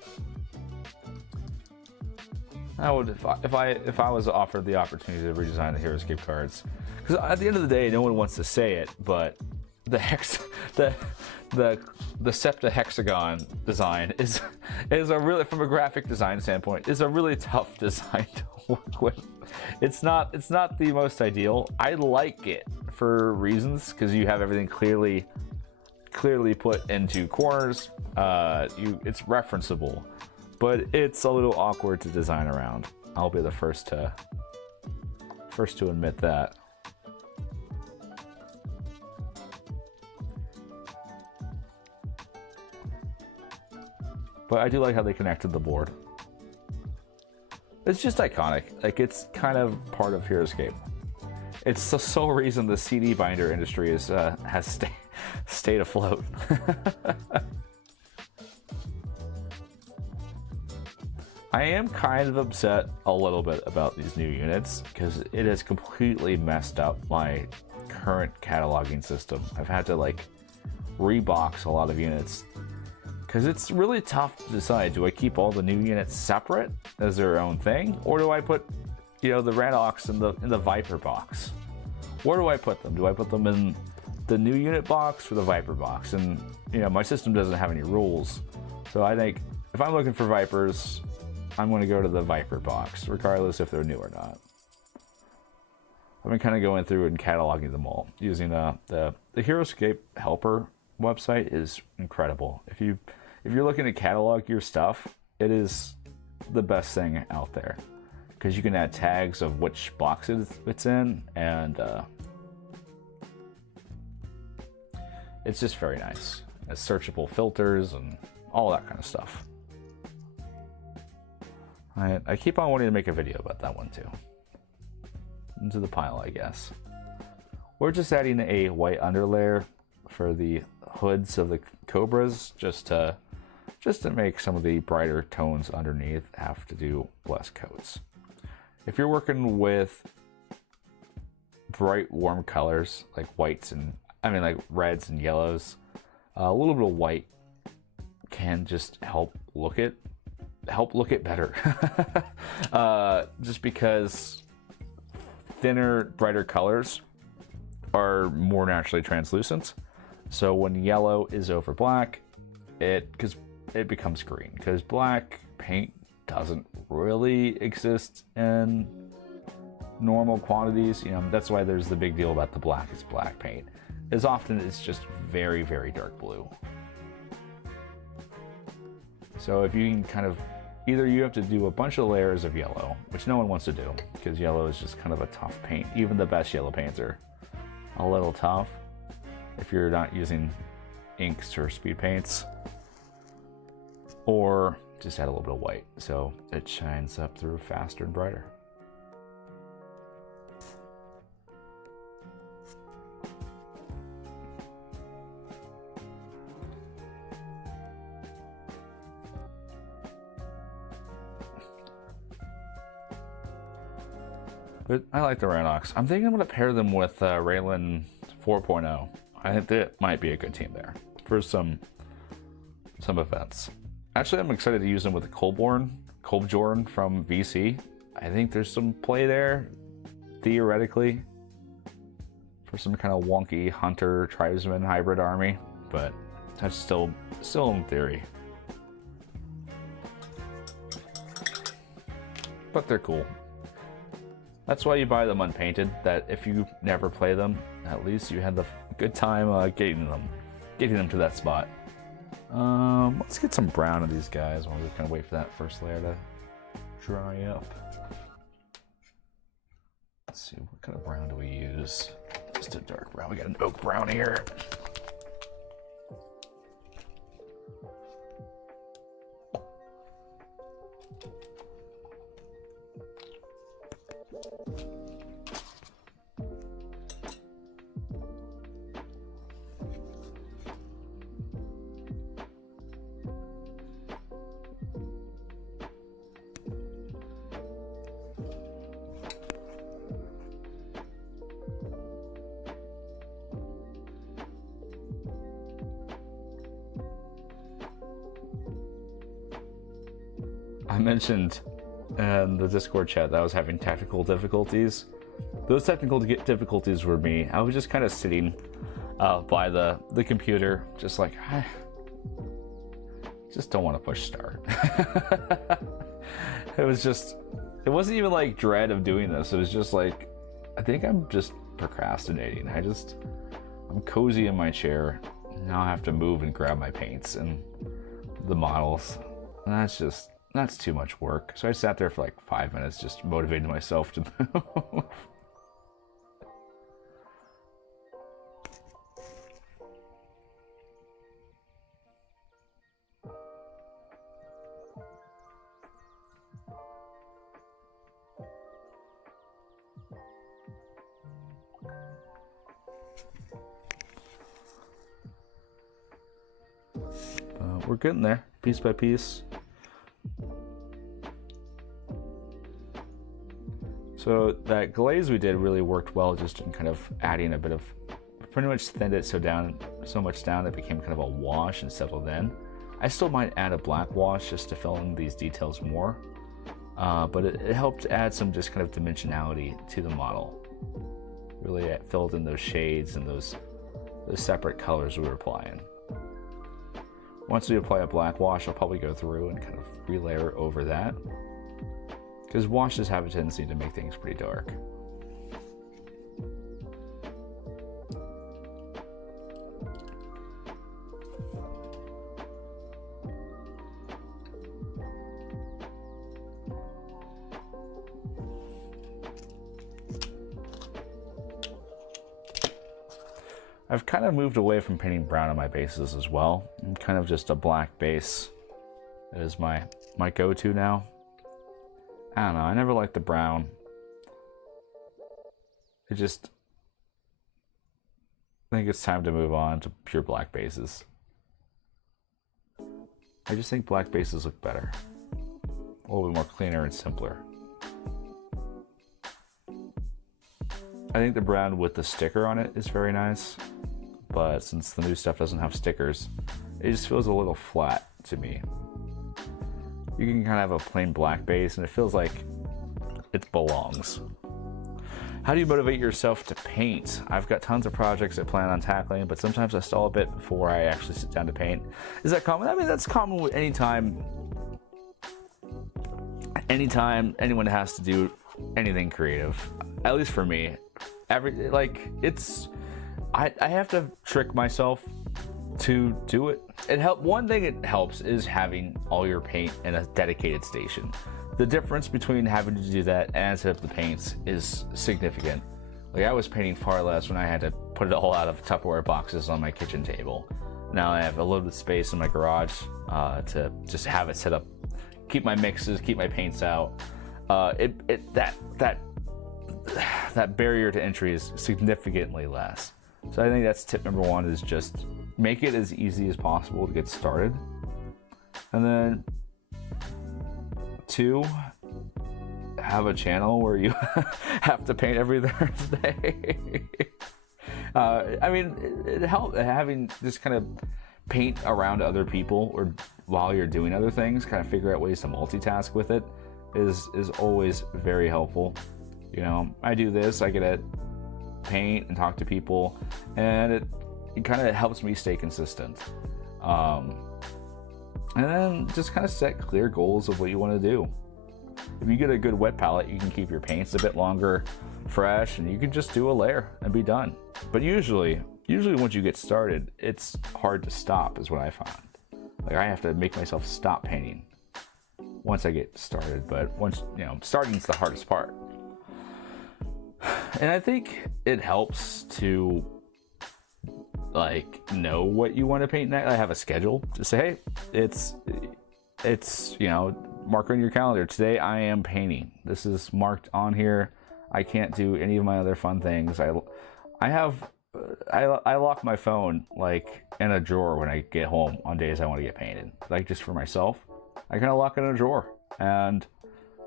I would if I was offered the opportunity to redesign the Heroscape cards, because at the end of the day, no one wants to say it, but the septahexagon design is a really, from a graphic design standpoint, is a really tough design to work with. It's not the most ideal. I like it for reasons because you have everything clearly put into corners. It's referenceable, but it's a little awkward to design around. I'll be the first to admit that. But I do like how they connected the board. It's just iconic. Like, it's kind of part of Heroscape. It's the sole reason the CD binder industry has stayed afloat. I am kind of upset a little bit about these new units because it has completely messed up my current cataloging system. I've had to like rebox a lot of units because it's really tough to decide, do I keep all the new units separate as their own thing, or do I put, the Ranocs in the Viper box? Where do I put them? Do I put them in the new unit box or the Viper box? And my system doesn't have any rules, so I think if I'm looking for Vipers, I'm going to go to the Viper box, regardless if they're new or not. I've been kind of going through and cataloging them all using the Heroscape helper website is incredible. If you're looking to catalog your stuff, it is the best thing out there because you can add tags of which boxes it's in, and it's just very nice. It's searchable filters and all that kind of stuff. I keep on wanting to make a video about that one too. Into the pile, I guess. We're just adding a white underlayer for the hoods of the Cobras just to make some of the brighter tones underneath have to do less coats. If you're working with bright warm colors like whites and like reds and yellows, a little bit of white can just help look it better. Just because thinner, brighter colors are more naturally translucent. So when yellow is over black, it becomes green, because black paint doesn't really exist in normal quantities. That's why there's the big deal about the black is black paint. As often it's just very, very dark blue. So if you can kind of, either you have to do a bunch of layers of yellow, which no one wants to do, because yellow is just kind of a tough paint. Even the best yellow paints are a little tough if you're not using inks or speed paints, or just add a little bit of white so it shines up through faster and brighter. But I like the Ranocs. I'm thinking I'm going to pair them with Raylan 4.0. I think that might be a good team there for some events. Actually, I'm excited to use them with the Kolbjorn from VC. I think there's some play there, theoretically, for some kind of wonky hunter tribesman hybrid army, but that's still in theory. But they're cool. That's why you buy them unpainted, that if you never play them, at least you had the good time getting them to that spot. Let's get some brown of these guys while we kind of wait for that first layer to dry up. Let's see, what kind of brown do we use? Just a dark brown. We got an oak brown here. I mentioned in the Discord chat that I was having technical difficulties. Those technical difficulties were me. I was just kind of sitting by the computer, just like, I just don't want to push start. It wasn't even like dread of doing this. It was just like, I think I'm just procrastinating. I'm cozy in my chair. Now I have to move and grab my paints and the models. And that's too much work. So I sat there for like 5 minutes, just motivating myself to move. We're getting there, piece by piece. So that glaze we did really worked well, just in kind of adding a bit of, pretty much thinned it so much down that it became kind of a wash and settled in. I still might add a black wash just to fill in these details more, but it helped add some just kind of dimensionality to the model. Really filled in those shades and those separate colors we were applying. Once we apply a black wash, I'll probably go through and kind of relayer over that, because washes have a tendency to make things pretty dark. I've kind of moved away from painting brown on my bases as well. I'm kind of just a black base is my go-to now. I don't know, I never liked the brown. I think it's time to move on to pure black bases. I just think black bases look better. A little bit more cleaner and simpler. I think the brown with the sticker on it is very nice, but since the new stuff doesn't have stickers, it just feels a little flat to me. You can kind of have a plain black base and it feels like it belongs. How do you motivate yourself to paint? I've got tons of projects I plan on tackling, but sometimes I stall a bit before I actually sit down to paint. Is that common? I mean, that's common with anytime anyone has to do anything creative. At least for me. I have to trick myself to do it. One thing it helps is having all your paint in a dedicated station. The difference between having to do that and set up the paints is significant. Like, I was painting far less when I had to put it all out of Tupperware boxes on my kitchen table. Now I have a little bit of space in my garage to just have it set up, keep my mixes, keep my paints out. That barrier to entry is significantly less. So I think that's tip number one, is just make it as easy as possible to get started. And then two, have a channel where you have to paint every Thursday. I mean, it helps having just kind of paint around other people or while you're doing other things, kind of figure out ways to multitask with it is always very helpful. You know, I do this, I get to paint and talk to people, and it kind of helps me stay consistent. And then just kind of set clear goals of what you want to do. If you get a good wet palette, you can keep your paints a bit longer fresh, and you can just do a layer and be done. But usually once you get started, it's hard to stop, is what I found. Like, I have to make myself stop painting once I get started, but once, you know, starting's the hardest part. And I think it helps to, like, know what you want to paint next. I have a schedule. Just say, hey, it's you know, mark on your calendar. Today I am painting. This is marked on here. I can't do any of my other fun things. I lock my phone, like, in a drawer when I get home on days I want to get painted. Like, just for myself, I kind of lock it in a drawer. And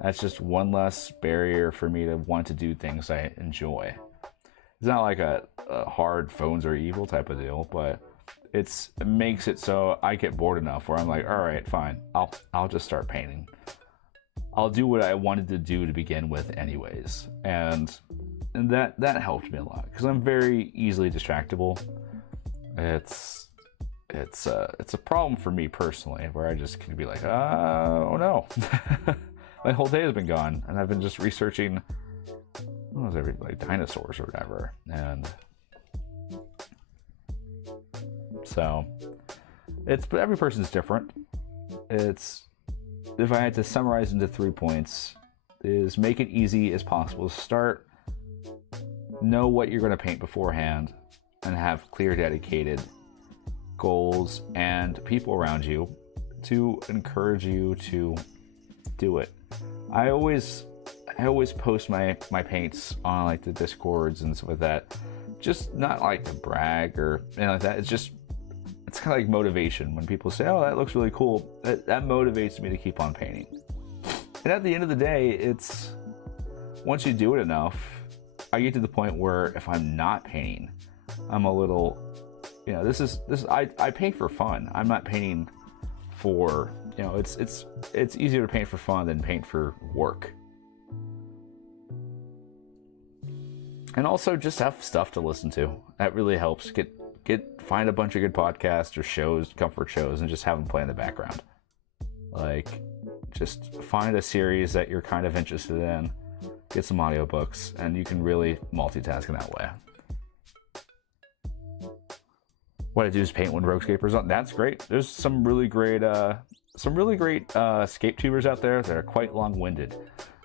that's just one less barrier for me to want to do things I enjoy. It's not like a hard phones are evil type of deal, but it makes it so I get bored enough where I'm like, all right, fine, I'll just start painting. I'll do what I wanted to do to begin with anyways. And that helped me a lot, because I'm very easily distractible. It's a problem for me personally, where I just can be like, oh no. My whole day has been gone, and I've been just researching, what was it, like dinosaurs or whatever. And so but every person's different. If I had to summarize into 3 points, is make it easy as possible. Start, know what you're going to paint beforehand, and have clear, dedicated goals and people around you to encourage you to do it. I always post my paints on, like, the Discords and stuff like that. Just not like to brag or anything like that. It's kind of like motivation. When people say, oh, that looks really cool, that motivates me to keep on painting. And at the end of the day, it's, once you do it enough, I get to the point where if I'm not painting, I'm a little, you know, I paint for fun. I'm not painting for, you know, it's easier to paint for fun than paint for work. And also just have stuff to listen to. That really helps. Find a bunch of good podcasts or shows, comfort shows, and just have them play in the background. Like, just find a series that you're kind of interested in, get some audiobooks, and you can really multitask in that way. What I do is paint when Heroscapers on. That's great. There's some really great scape tubers out there that are quite long-winded.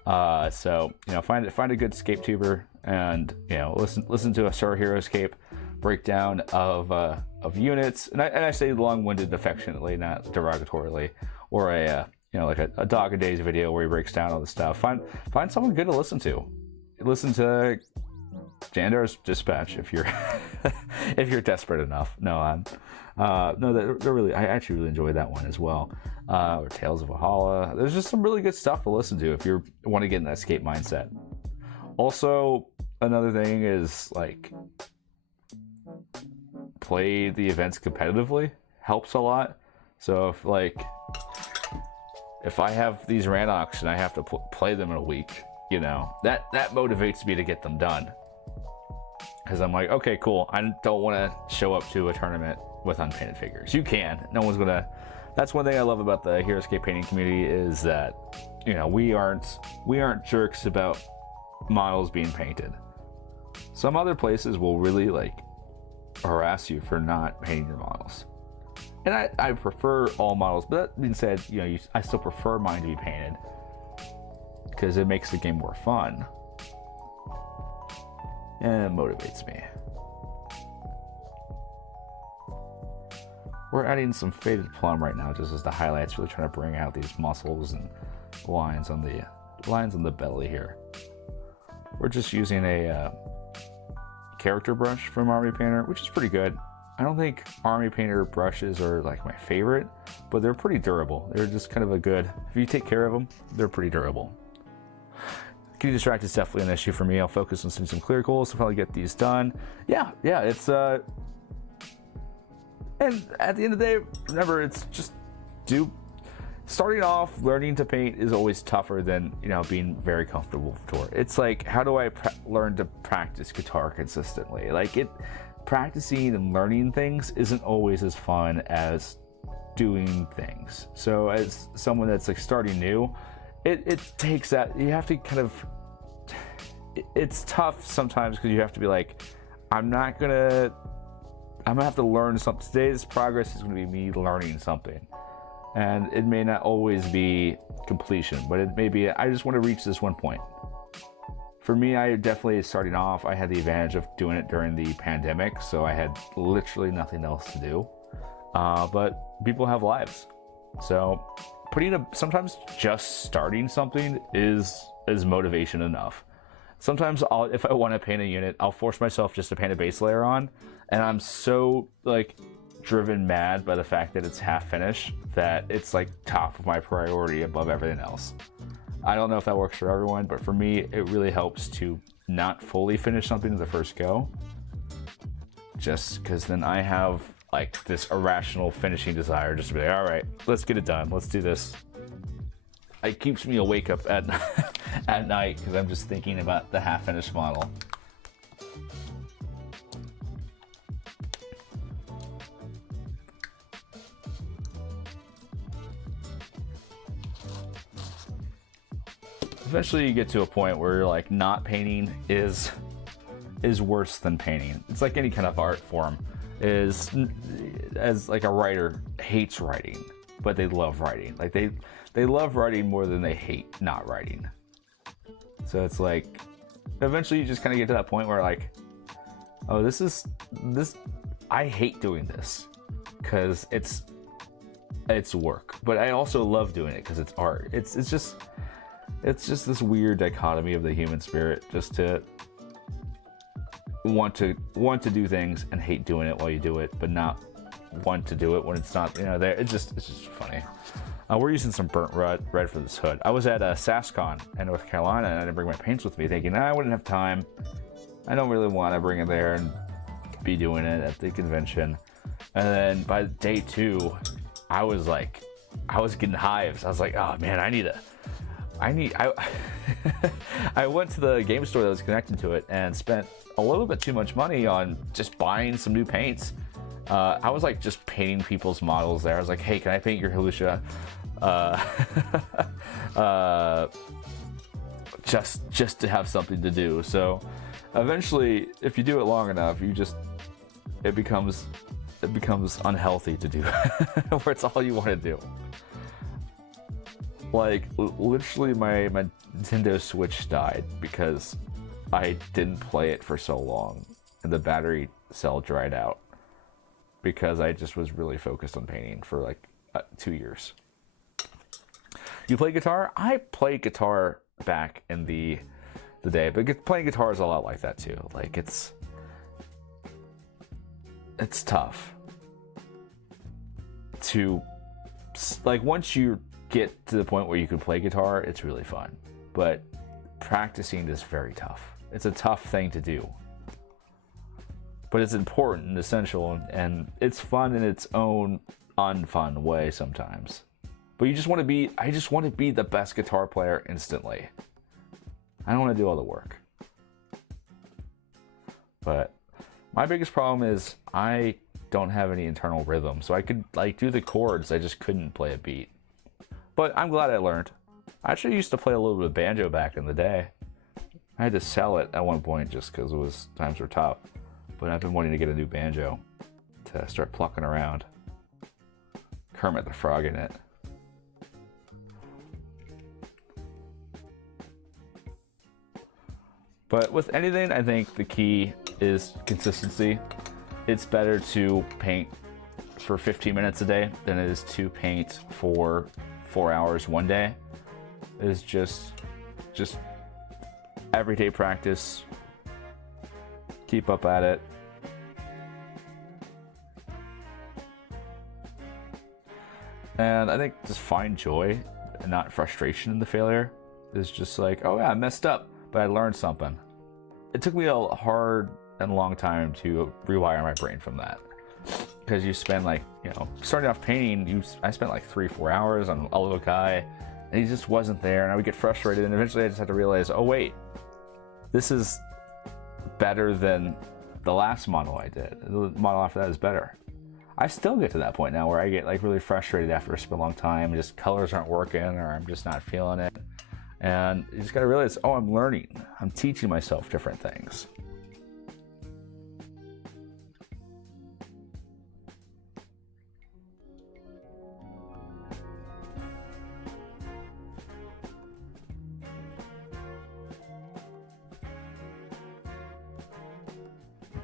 So, you know, find a good scape tuber, and, you know, listen to a Star Heroscape breakdown of units, and I say long-winded affectionately, not derogatorily, or like a Dog a Days video where he breaks down all the stuff. Find someone good to listen to. Listen to Jandar's Dispatch if you're if you're desperate enough. No, they're really, I actually really enjoy that one as well. Or Tales of Valhalla. There's just some really good stuff to listen to if you want to get in that escape mindset. Also, another thing is, like, play the events competitively. Helps a lot. So if I have these Ranocs and I have to play them in a week, you know, that motivates me to get them done. Because I'm like, okay, cool. I don't want to show up to a tournament with unpainted figures. You can. No one's gonna. That's one thing I love about the Heroscape painting community, is that, you know, we aren't jerks about models being painted. Some other places will really, like, harass you for not painting your models. And I prefer all models, but that being said, you know, I still prefer mine to be painted because it makes the game more fun and it motivates me. We're adding some faded plum right now, just as the highlights, really trying to bring out these muscles and lines on the belly here. We're just using a character brush from Army Painter, which is pretty good. I don't think Army Painter brushes are, like, my favorite, but they're pretty durable. They're just kind of a good, if you take care of them, they're pretty durable. getting distracted is definitely an issue for me. I'll focus on some clear goals to probably get these done. Yeah, it's and at the end of the day, remember, it's just starting off learning to paint is always tougher than, you know, being very comfortable with guitar. It's like, how do I learn to practice guitar consistently? Like, practicing and learning things isn't always as fun as doing things. So as someone that's like starting new, it takes that, you have to kind of, it's tough sometimes because you have to be like, I'm gonna have to learn something. Today's progress is gonna be me learning something. And it may not always be completion, but it may be, I just want to reach this one point. For me, I definitely, starting off, I had the advantage of doing it during the pandemic, so I had literally nothing else to do. But people have lives. So sometimes just starting something is motivation enough. Sometimes if I want to paint a unit, I'll force myself just to paint a base layer on, and I'm so like driven mad by the fact that it's half finished that it's like top of my priority above everything else. I don't know if that works for everyone, but for me, it really helps to not fully finish something the first go, just because then I have like this irrational finishing desire just to be like, all right, let's get it done, let's do this. It keeps me awake up at at night because I'm just thinking about the half-finished model. Eventually you get to a point where you're like, not painting is worse than painting. It's like any kind of art form. As like a writer hates writing, but they love writing. Like they love writing more than they hate not writing. So it's like, eventually you just kind of get to that point where like, oh, this, I hate doing this because it's work, but I also love doing it because it's art. It's just this weird dichotomy of the human spirit, just to want to do things and hate doing it while you do it, but not want to do it when it's not, you know, there. It's just funny. We're using some burnt red for this hood. I was at SaskCon in North Carolina, and I didn't bring my paints with me, thinking, I wouldn't have time. I don't really want to bring it there and be doing it at the convention. And then by day 2, I was getting hives. I was like, oh man, I went to the game store that was connected to it and spent a little bit too much money on just buying some new paints. I was like just painting people's models there. I was like, hey, can I paint your Halusha? Just to have something to do. So eventually, if you do it long enough, it becomes unhealthy to do, where it's all you want to do. Like, literally my Nintendo Switch died because I didn't play it for so long and the battery cell dried out because I just was really focused on painting for like 2 years. You play guitar? I played guitar back in the day, but playing guitar is a lot like that too. Like, it's tough to, like, once you get to the point where you can play guitar, it's really fun, but practicing is very tough. It's a tough thing to do, but it's important and essential, and it's fun in its own unfun way sometimes. But I just want to be the best guitar player instantly. I don't want to do all the work. But my biggest problem is I don't have any internal rhythm, so I could like do the chords, I just couldn't play a beat. But I'm glad I learned. I actually used to play a little bit of banjo back in the day. I had to sell it at one point just because times were tough. But I've been wanting to get a new banjo to start plucking around. Kermit the Frog in it. But with anything, I think the key is consistency. It's better to paint for 15 minutes a day than it is to paint for 4 hours one day. It's just everyday practice. Keep up at it. And I think just find joy and not frustration in the failure. is just like, oh yeah, I messed up, but I learned something. It took me a hard and long time to rewire my brain from that. Because you spend like, you know, starting off painting, I spent like 3-4 hours on a little guy, and he just wasn't there, and I would get frustrated, and eventually I just had to realize, oh wait, this is better than the last model I did. The model after that is better. I still get to that point now where I get like really frustrated after a long time, just colors aren't working, or I'm just not feeling it. And you just gotta realize, oh, I'm learning. I'm teaching myself different things.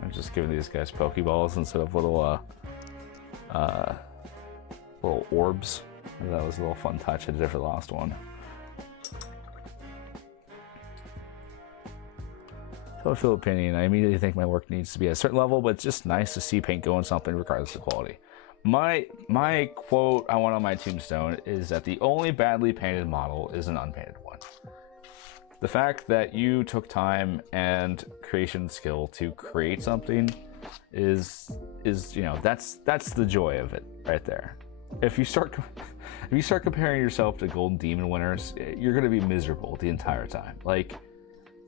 I'm just giving these guys Pokeballs instead of little orbs. That was a little fun touch I did for the last one. So Philip opinion, I immediately think my work needs to be at a certain level, but it's just nice to see paint go in something regardless of quality. My quote I want on my tombstone is that the only badly painted model is an unpainted one. The fact that you took time and creation skill to create something is you know, that's the joy of it right there. If you start comparing yourself to Golden Demon winners, you're going to be miserable the entire time. Like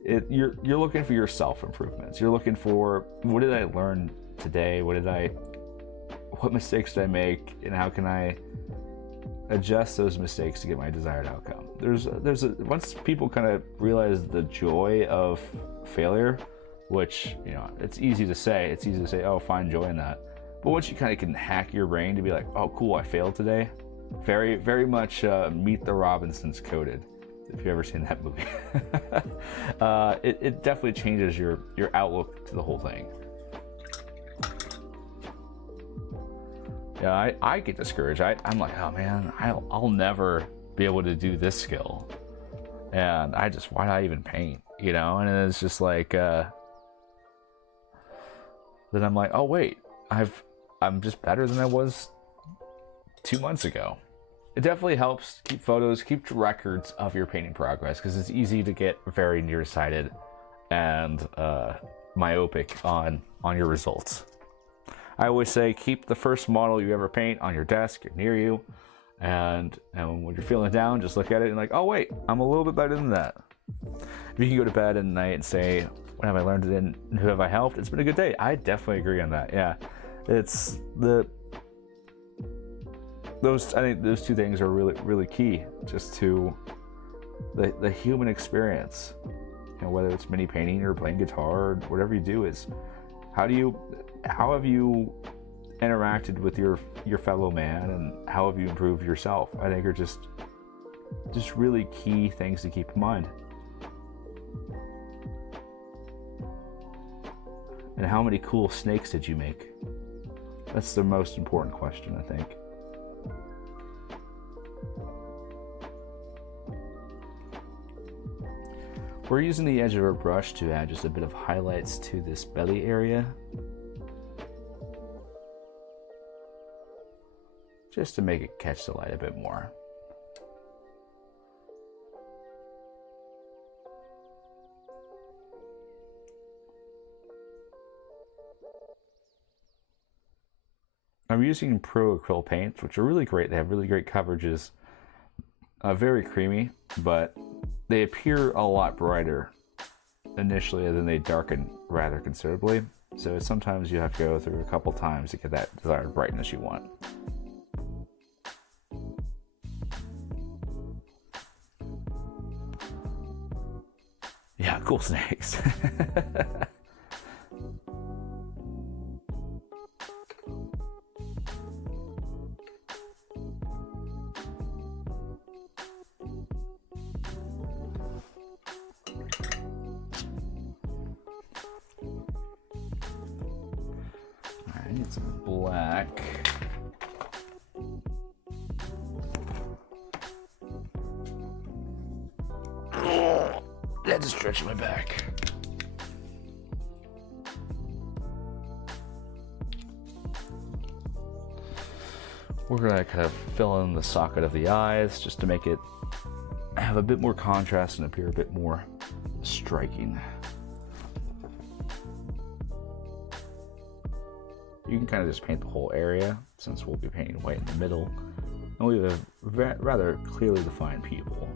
you're looking for your self improvements. You're looking for, what did I learn today? What mistakes did I make, and how can I adjust those mistakes to get my desired outcome? Once people kind of realize the joy of failure, which, you know, it's easy to say, oh, find joy in that. But once you kind of can hack your brain to be like, oh, cool, I failed today. Very, very much Meet the Robinsons coded, if you've ever seen that movie. It definitely changes your outlook to the whole thing. Yeah, I get discouraged. I'm like, oh man, I'll never be able to do this skill. And why do I even paint? You know, and it's just like, then I'm like, oh wait, I'm just better than I was 2 months ago. It definitely helps keep photos, keep records of your painting progress, because it's easy to get very nearsighted and myopic on your results. I always say keep the first model you ever paint on your desk or near you, and when you're feeling down, just look at it and like, oh wait, I'm a little bit better than that. If you can go to bed at night and say, what have I learned today and who have I helped? It's been a good day. I definitely agree on that. Yeah, I think those two things are really, really key just to the human experience. You know, whether it's mini painting or playing guitar or whatever you do, is how have you interacted with your fellow man, and how have you improved yourself? I think are just really key things to keep in mind. And how many cool snakes did you make? That's the most important question, I think. We're using the edge of our brush to add just a bit of highlights to this belly area, just to make it catch the light a bit more. I'm using Pro Acrylic paints, which are really great. They have really great coverages, very creamy, but they appear a lot brighter initially, and then they darken rather considerably. So sometimes you have to go through a couple times to get that desired brightness you want. Yeah, cool snakes. I need some black. That's stretching my back. We're gonna kind of fill in the socket of the eyes just to make it have a bit more contrast and appear a bit more striking. You can kind of just paint the whole area, since we'll be painting white in the middle, and we have a rather clearly defined pupil.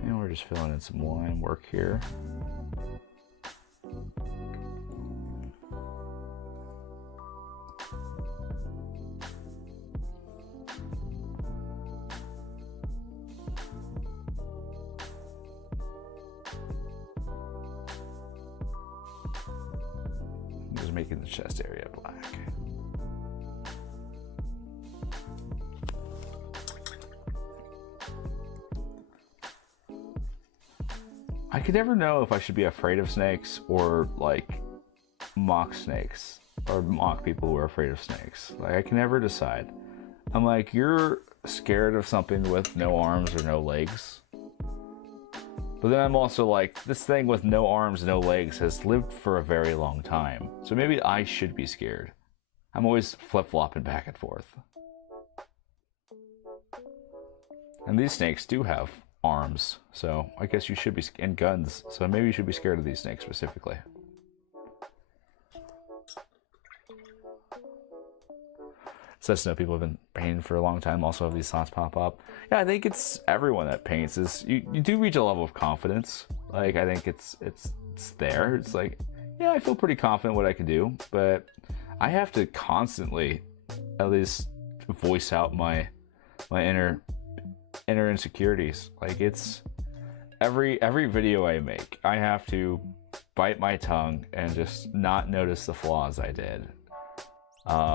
And we're just filling in some line work here. Just making the chest area black. I could never know if I should be afraid of snakes or like mock snakes or mock people who are afraid of snakes. Like, I can never decide. I'm like, you're scared of something with no arms or no legs. But then I'm also like, this thing with no arms, no legs has lived for a very long time. So maybe I should be scared. I'm always flip-flopping back and forth. And these snakes do have arms, so I guess you should be, and guns, so maybe you should be scared of these snakes specifically. So that's, people have been painting for a long time, also have these thoughts pop up. Yeah, I think it's everyone that paints is, you do reach a level of confidence. Like, I think it's there. It's like, yeah, I feel pretty confident what I can do, but I have to constantly at least voice out my inner insecurities. Like, it's every video I make, I have to bite my tongue and just not notice the flaws I did.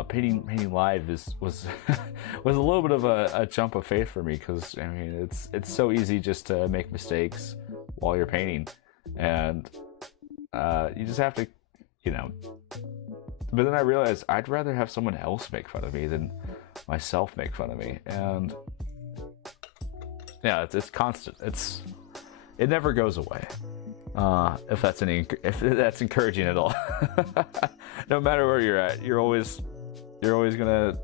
Painting live was a little bit of a jump of faith for me, because I mean it's so easy just to make mistakes while you're painting, and you just have to, you know. But then I realized I'd rather have someone else make fun of me than myself make fun of me, and yeah, it's constant. It never goes away. If that's encouraging at all. No matter where you're at, you're always gonna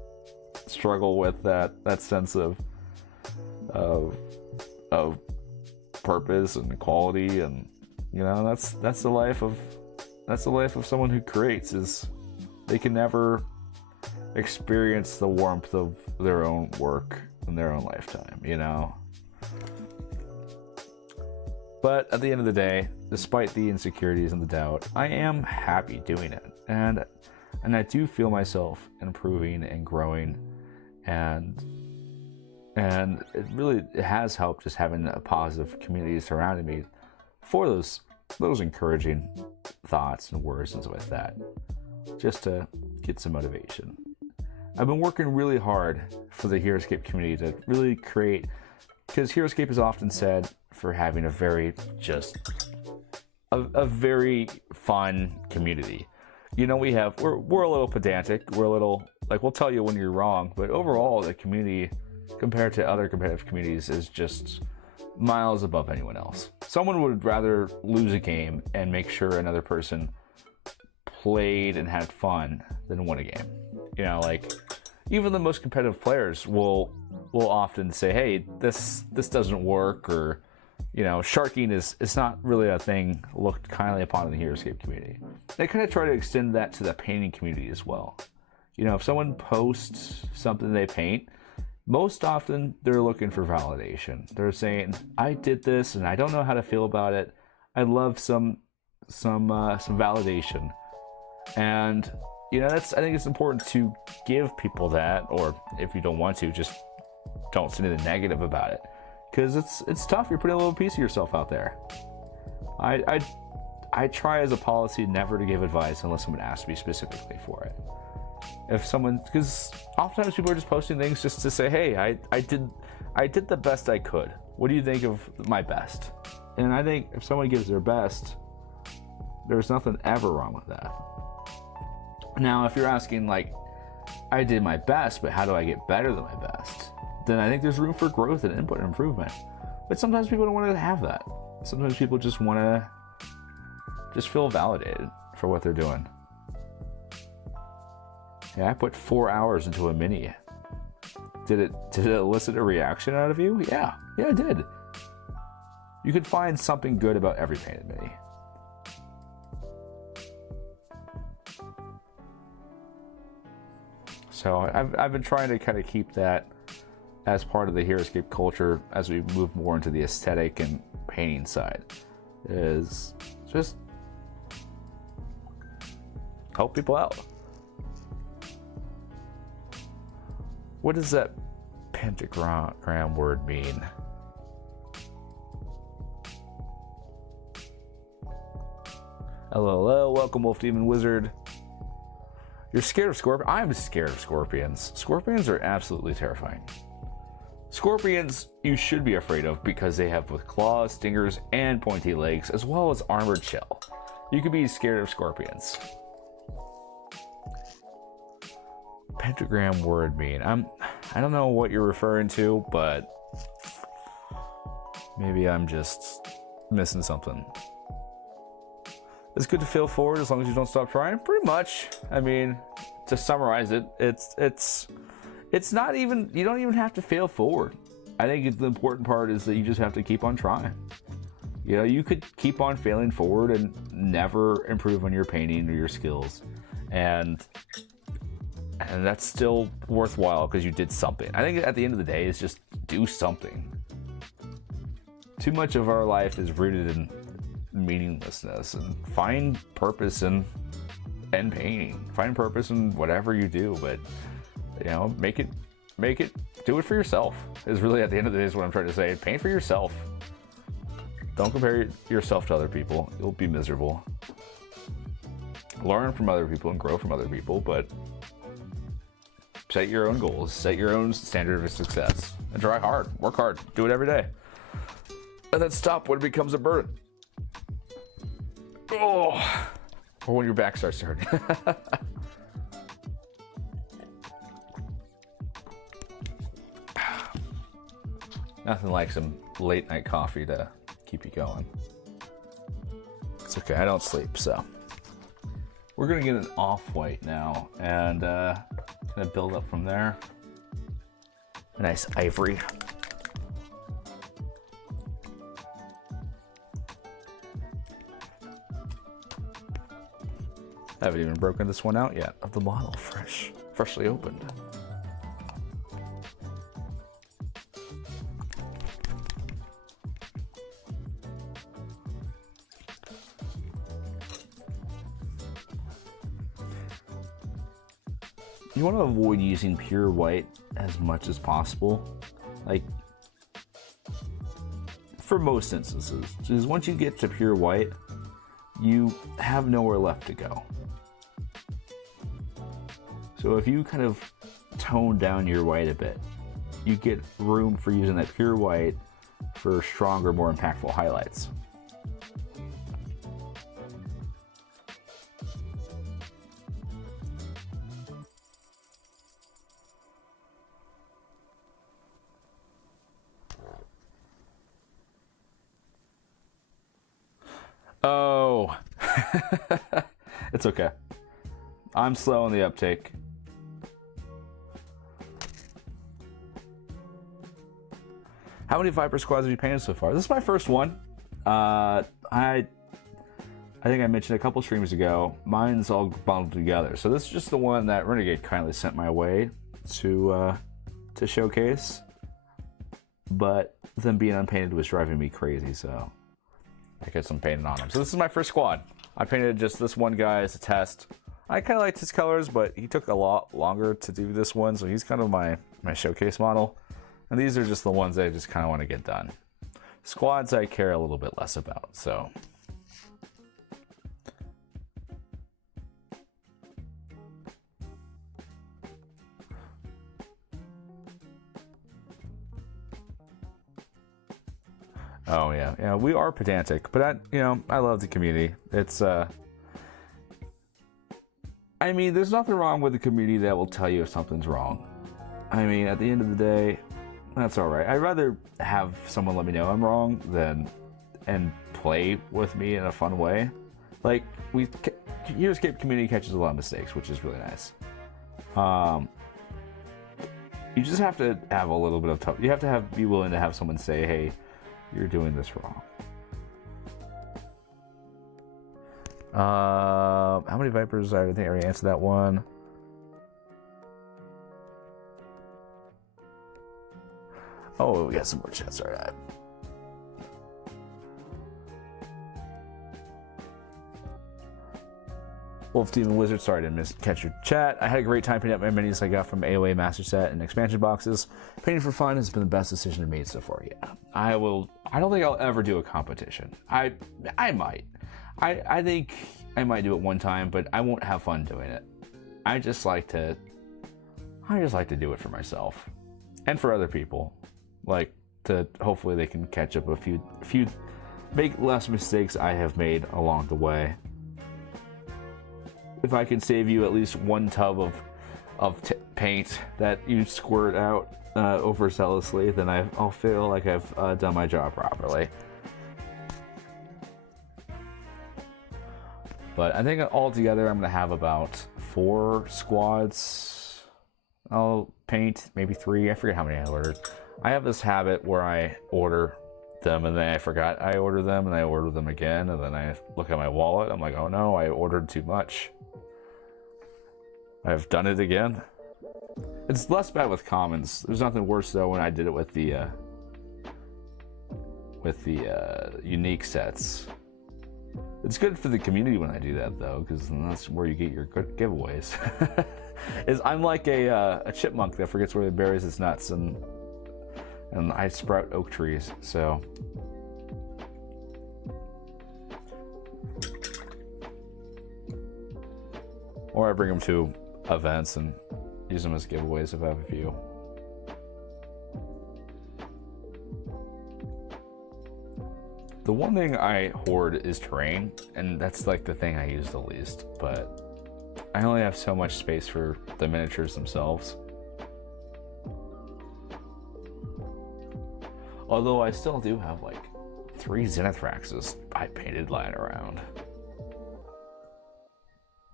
struggle with that sense of purpose and quality, and you know, that's the life of someone who creates, is they can never experience the warmth of their own work in their own lifetime, you know. But at the end of the day, despite the insecurities and the doubt, I am happy doing it. And I do feel myself improving and growing, and it has helped just having a positive community surrounding me for those encouraging thoughts and words and stuff like that, just to get some motivation. I've been working really hard for the Heroscape community to really create, because Heroscape is often said for having a very very fun community. You know, we're a little pedantic, we're a little, like, we'll tell you when you're wrong, but overall the community compared to other competitive communities is just miles above anyone else. Someone would rather lose a game and make sure another person played and had fun than win a game. You know, like, even the most competitive players will often say, hey, this doesn't work, or, you know, sharking is not really a thing looked kindly upon in the Heroscape community. They kind of try to extend that to the painting community as well. You know, if someone posts something they paint, most often they're looking for validation. They're saying, I did this and I don't know how to feel about it. I'd love some validation. And, you know, I think it's important to give people that, or if you don't want to, just don't say anything negative about it. Because it's tough. You're putting a little piece of yourself out there. I try as a policy never to give advice unless someone asks me specifically for it. If someone, because oftentimes people are just posting things just to say, hey, I did the best I could. What do you think of my best? And I think if someone gives their best, there's nothing ever wrong with that. Now, if you're asking, like, I did my best, but how do I get better than my best? Then I think there's room for growth and input and improvement. But sometimes people don't want to have that. Sometimes people just want to just feel validated for what they're doing. Yeah, I put 4 hours into a mini. Did it elicit a reaction out of you? Yeah, it did. You could find something good about every painted mini. So I've been trying to kind of keep that as part of the Heroscape culture as we move more into the aesthetic and painting side. Is just help people out. What does that pentagram word mean? Hello, welcome Wolf Demon Wizard. You're scared of scorpions? I'm scared of scorpions. Scorpions are absolutely terrifying. Scorpions you should be afraid of because they have both claws, stingers, and pointy legs, as well as armored shell. You could be scared of scorpions. Pentagram word mean? I don't know what you're referring to, but maybe I'm just missing something. It's good to fail forward as long as you don't stop trying. Pretty much. I mean, to summarize it, it's not even, you don't even have to fail forward. I think the important part is that you just have to keep on trying. You know, you could keep on failing forward and never improve on your painting or your skills. And that's still worthwhile because you did something. I think at the end of the day, it's just do something. Too much of our life is rooted in meaninglessness, and find purpose in painting. Find purpose in whatever you do, but you know, make it, do it for yourself is really at the end of the day is what I'm trying to say. Paint for yourself. Don't compare yourself to other people. You'll be miserable. Learn from other people and grow from other people, but set your own goals, set your own standard of success, and try hard, work hard, do it every day. And then stop when it becomes a burden. Oh, or when your back starts to hurt. Nothing like some late night coffee to keep you going. It's okay, I don't sleep, so. We're gonna get an off-white now, and gonna build up from there. A nice ivory. I haven't even broken this one out yet of the model, freshly opened. You want to avoid using pure white as much as possible, like for most instances, because once you get to pure white, you have nowhere left to go. So if you kind of tone down your white a bit, you get room for using that pure white for stronger, more impactful highlights. Oh, it's okay. I'm slow on the uptake. How many Viper squads have you painted so far? This is my first one. I think I mentioned a couple streams ago. Mine's all bundled together. So this is just the one that Renegade kindly sent my way to showcase. But them being unpainted was driving me crazy, so I get some painted on them. So this is my first squad. I painted just this one guy as a test. I kind of liked his colors, but he took a lot longer to do this one, so he's kind of my showcase model. And these are just the ones I just kind of want to get done. Squads I care a little bit less about, so. Oh yeah, we are pedantic, but I love the community. It's I mean, there's nothing wrong with the community that will tell you if something's wrong. I mean, at the end of the day, that's all right. I'd rather have someone let me know I'm wrong and play with me in a fun way like Heroscape community catches a lot of mistakes, which is really nice. You just have to have a little bit of tough. You have to be willing to have someone say, "Hey, you're doing this wrong." How many Vipers? I think I already answered that one. Oh, we got some more chats. All right. Wolf Demon Wizard, sorry I didn't catch your chat. I had a great time painting up my minis I got from AOA Master Set and expansion boxes. Painting for fun has been the best decision I made so far. Yeah, I don't think I'll ever do a competition. I might. I think I might do it one time, but I won't have fun doing it. I just like to do it for myself and for other people, like to hopefully they can catch up a few, make less mistakes I have made along the way. If I can save you at least one tub of paint that you squirt out overzealously, then I'll feel like I've done my job properly. But I think altogether I'm going to have about 4 squads I'll paint, maybe 3. I forget how many I ordered. I have this habit where I order them and then I forgot I ordered them and I order them again, and then I look at my wallet. I'm like, oh no, I ordered too much. I've done it again. It's less bad with commons. There's nothing worse though when I did it with the unique sets. It's good for the community when I do that though, because that's where you get your good giveaways. I'm like a chipmunk that forgets where he buries his nuts, and I sprout oak trees, so. Or I bring them to events and use them as giveaways if I have a few. The one thing I hoard is terrain, and that's like the thing I use the least, but I only have so much space for the miniatures themselves. Although I still do have like 3 Zenithraxes I painted lying around.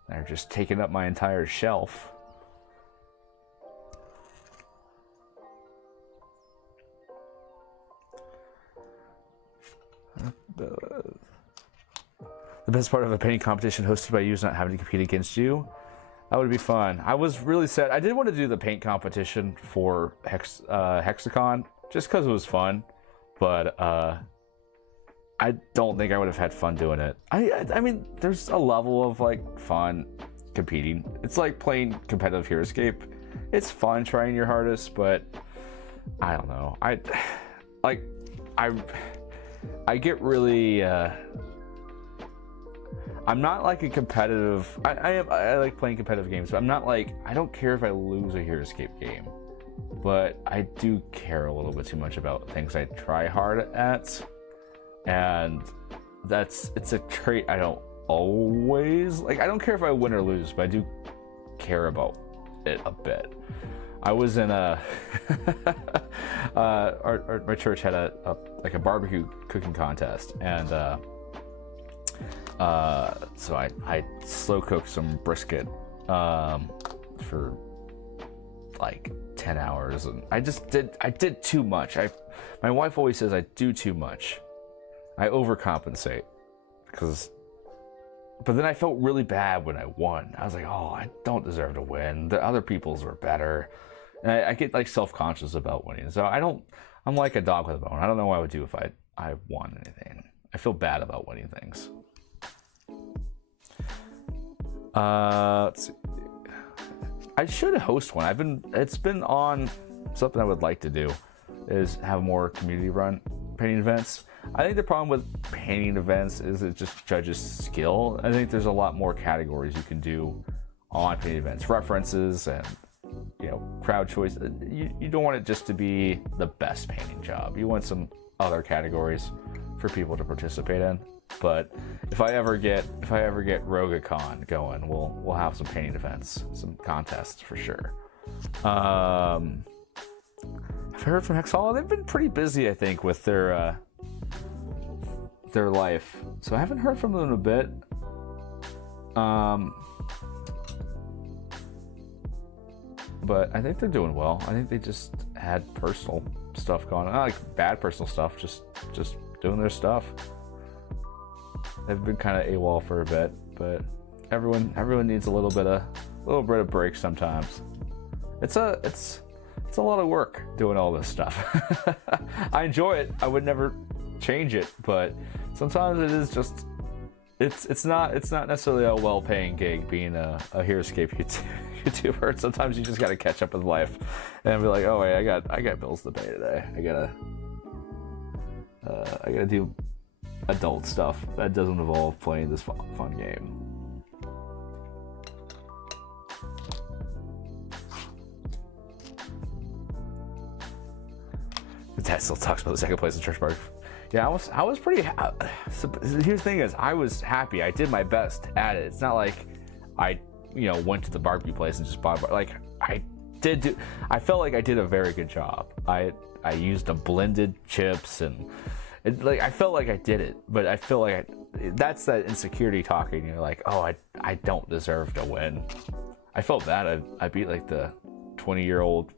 They're just taking up my entire shelf. The best part of a painting competition hosted by you is not having to compete against you. That would be fun. I was really sad. I did want to do the paint competition for Hexacon just because it was fun, but I don't think I would have had fun doing it. I mean, there's a level of like fun competing. It's like playing competitive Heroscape. It's fun trying your hardest, but I don't know. I get really. I'm not like a competitive. I like playing competitive games, but I'm not like. I don't care if I lose a Heroscape game, but I do care a little bit too much about things I try hard at. And it's a trait I don't always like. I don't care if I win or lose, but I do care about it a bit. I was in my church had a barbecue cooking contest, and so I slow cooked some brisket for like 10 hours, and I did too much. My wife always says I do too much. I overcompensate, but then I felt really bad when I won. I was like, oh, I don't deserve to win. The other people's were better. And I get like self-conscious about winning. So I'm like a dog with a bone. I don't know what I would do if I won anything. I feel bad about winning things. Let's see. I should host one. It's been on something I would like to do, is have more community run painting events. I think the problem with painting events is it just judges skill. I think there's a lot more categories you can do on painting events. References and, crowd choice. You don't want it just to be the best painting job. You want some other categories for people to participate in. But if I ever get Rogacon going, we'll have some painting events, some contests for sure. I've heard from Hexhall. They've been pretty busy, I think, with their life. So I haven't heard from them in a bit. But I think they're doing well. I think they just had personal stuff going on, not like bad personal stuff, just doing their stuff. They've been kind of AWOL for a bit, but everyone needs a little bit of break sometimes. It's a lot of work doing all this stuff. I enjoy it. I would never change it, but sometimes it is just it's not necessarily a well-paying gig being a Heroscape YouTuber. Sometimes you just got to catch up with life and be like, oh wait, I got bills to pay today. I gotta do adult stuff that doesn't involve playing this fun game. The dad still talks about the second place in church party. Yeah, I was pretty. Here's the thing: is I was happy. I did my best at it. It's not like I, went to the barbecue place and just bought. Like I did. I felt like I did a very good job. I used a blended chips and I felt like I did it. But I feel like that's that insecurity talking. You're like, oh, I don't deserve to win. I felt bad. I beat like the 20-year-old.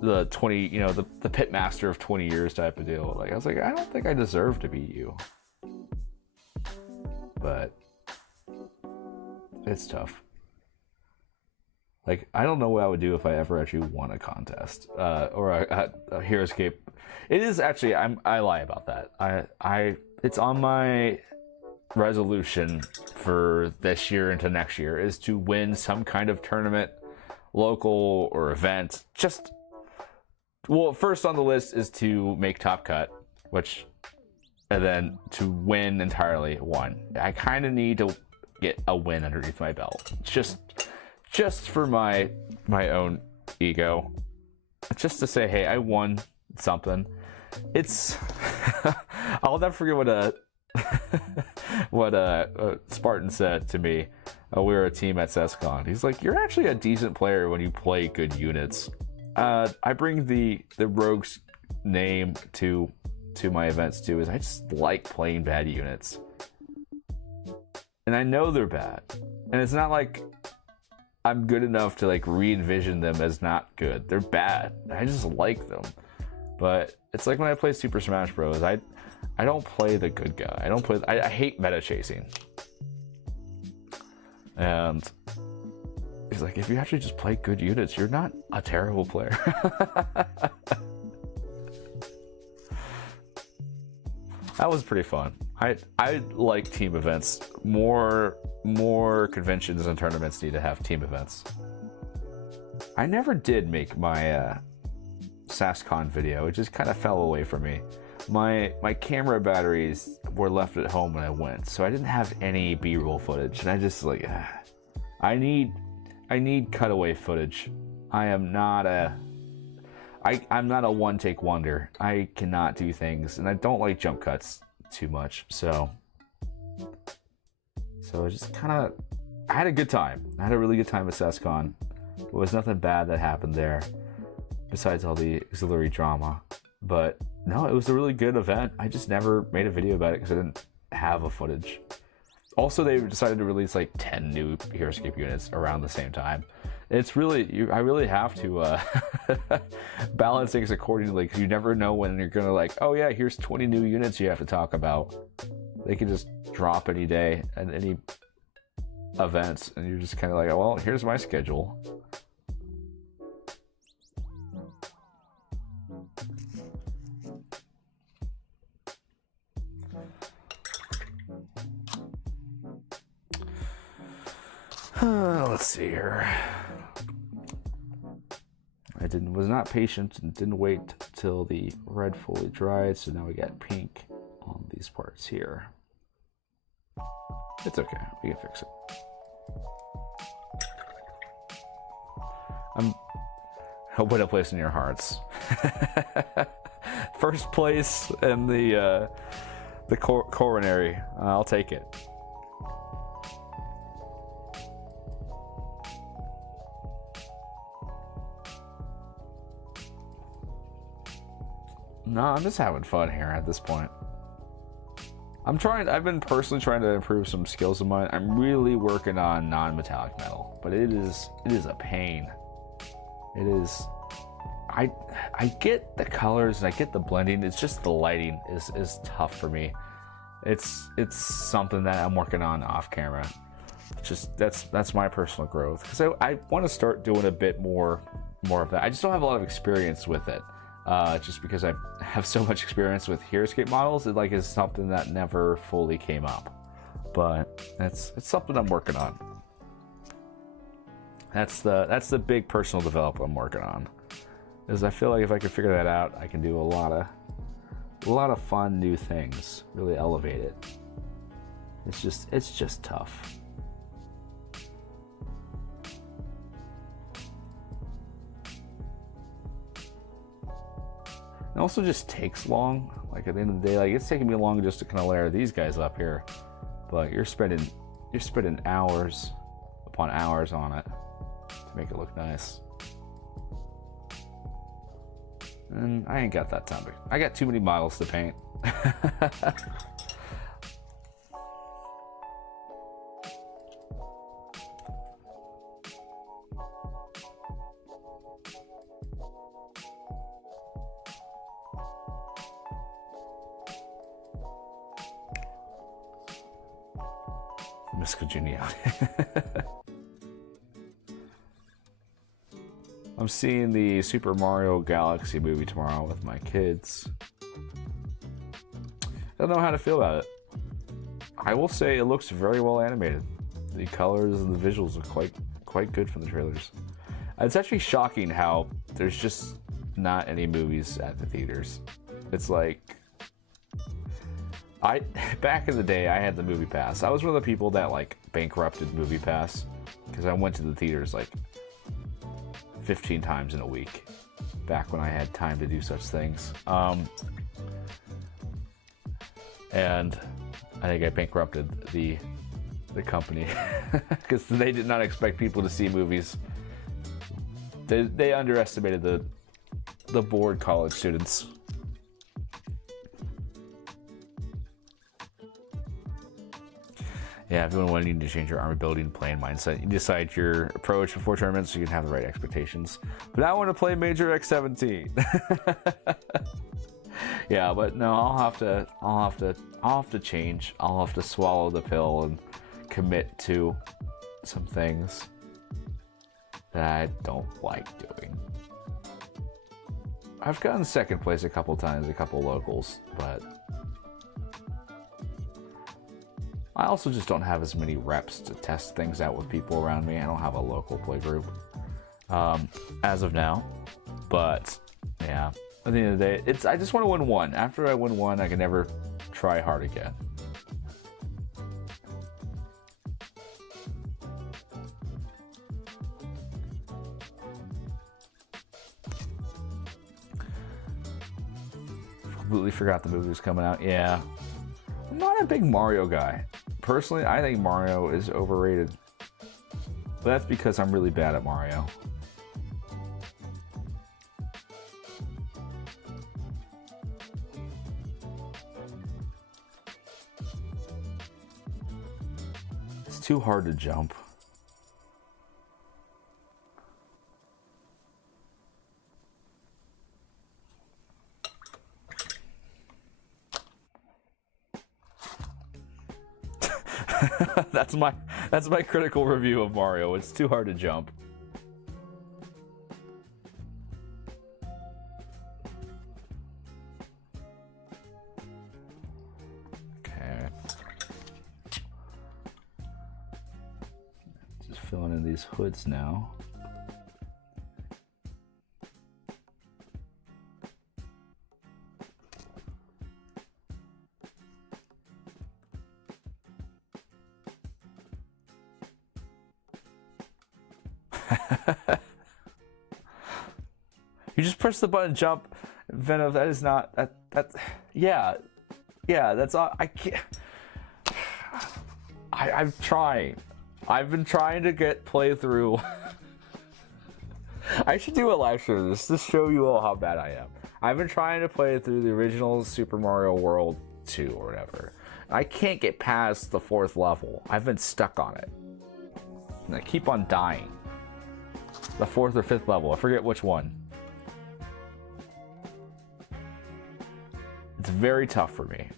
The pit master of 20 years type of deal. Like I was like, I don't think I deserve to beat you, but it's tough. Like I don't know what I would do if I ever actually won a contest or a Heroscape. It is actually I lie about that. It's on my resolution for this year into next year is to win some kind of tournament, local or event. Well, first on the list is to make top cut, and then to win entirely one. I kind of need to get a win underneath my belt, just for my own ego, just to say, hey, I won something. It's I'll never forget what Spartan said to me. We were a team at CESCON. He's like, you're actually a decent player when you play good units. I bring the rogue's name to my events too, is I just like playing bad units. And I know they're bad. And it's not like I'm good enough to like re-envision them as not good. They're bad. I just like them. But it's like when I play Super Smash Bros. I don't play the good guy. I hate meta chasing. And he's like, if you actually just play good units, you're not a terrible player. That was pretty fun. I like team events. More conventions and tournaments need to have team events. I never did make my SASCON video. It just kind of fell away from me. My camera batteries were left at home when I went, so I didn't have any B-roll footage, and I just like, I need cutaway footage. I'm not a one-take wonder. I cannot do things, and I don't like jump cuts too much. So I just I had a good time. I had a really good time at CESCON. There was nothing bad that happened there, besides all the auxiliary drama. But no, it was a really good event. I just never made a video about it because I didn't have a footage. Also, they decided to release like 10 new Heroscape units around the same time. It's really, I really have to balance things accordingly, because you never know when you're gonna like, oh yeah, here's 20 new units you have to talk about. They can just drop any day at any events, and you're just kind of like, oh, well, here's my schedule. Let's see here. I was not patient and didn't wait till the red fully dried, so now we got pink on these parts here. It's okay, we can fix it. I'm hoping to place in your hearts. First place in the coronary. I'll take it. No, I'm just having fun here at this point. I've been personally trying to improve some skills of mine. I'm really working on non-metallic metal, but it is a pain. It is. I get the colors and I get the blending. It's just the lighting is tough for me. It's something that I'm working on off camera. Just that's my personal growth, because I want to start doing a bit more of that. I just don't have a lot of experience with it. Just because I have so much experience with Heroscape models, it is something that never fully came up. But it's something I'm working on. That's the big personal development I'm working on. Is I feel like if I can figure that out, I can do a lot of fun new things. Really elevate it. It's just tough. It also just takes long. At the end of the day, it's taking me long just to kind of layer these guys up here. But you're spending hours upon hours on it to make it look nice. And I ain't got that time. I got too many models to paint. Miss Congeniality. I'm seeing the Super Mario Galaxy movie tomorrow with my kids. I don't know how to feel about it. I will say it looks very well animated. The colors and the visuals are quite good from the trailers. It's actually shocking how there's just not any movies at the theaters. It's back in the day, I had the Movie Pass. I was one of the people that bankrupted Movie Pass because I went to the theaters 15 times in a week back when I had time to do such things. And I think I bankrupted the company because they did not expect people to see movies. They underestimated the bored college students. Yeah, if you want to change your army building playing mindset, you decide your approach before tournaments so you can have the right expectations. But I want to play Major X17. Yeah, but no, I'll have to change. I'll have to swallow the pill and commit to some things that I don't like doing. I've gotten second place a couple times, a couple locals, but I also just don't have as many reps to test things out with people around me. I don't have a local play group as of now. But yeah, at the end of the day, I just want to win one. After I win one, I can never try hard again. Completely forgot the movie was coming out. Yeah, I'm not a big Mario guy. Personally, I think Mario is overrated. But that's because I'm really bad at Mario. It's too hard to jump. That's my critical review of Mario. It's too hard to jump. Okay. Just filling in these hoods now. You just press the button, jump, Venom. That is not that. Yeah. That's all. I can't. I'm trying. I've been trying to get playthrough. I should do a live stream of this to show you all how bad I am. I've been trying to play through the original Super Mario World 2 or whatever. I can't get past the 4th level. I've been stuck on it. And I keep on dying. The 4th or 5th level. I forget which one. It's very tough for me.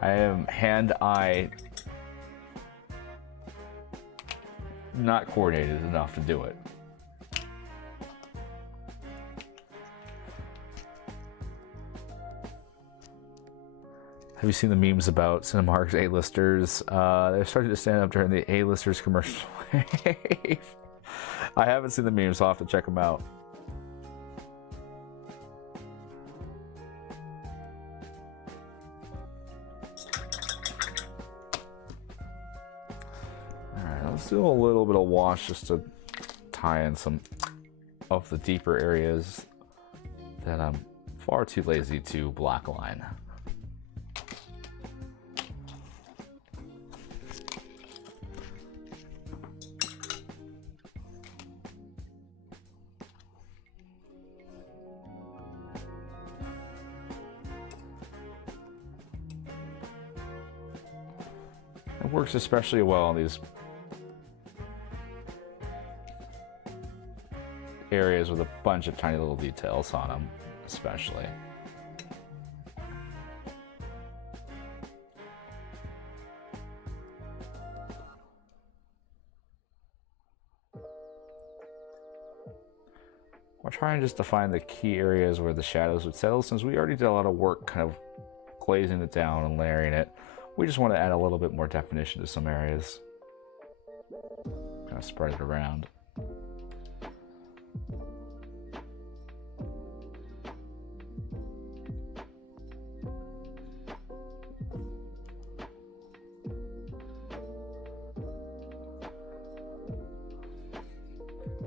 I am hand-eye not coordinated enough to do it. Have you seen the memes about Cinemark's A-listers? They're starting to stand up during the A-listers commercial wave. I haven't seen the memes, so I'll have to check them out. Alright, let's do a little bit of wash just to tie in some of the deeper areas that I'm far too lazy to blackline. It works especially well in these areas with a bunch of tiny little details on them, especially. We're trying just to find the key areas where the shadows would settle, since we already did a lot of work kind of glazing it down and layering it. We just want to add a little bit more definition to some areas. Kind of spread it around.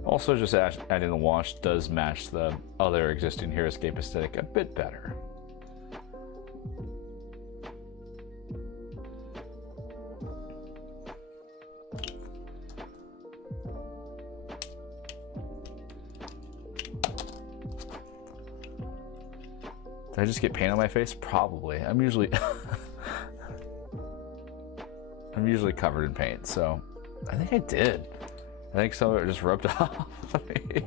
Also, just adding the wash does match the other existing Heroscape aesthetic a bit better. Did I just get paint on my face? Probably. I'm usually covered in paint, so I think I did. I think some of it just rubbed off on me.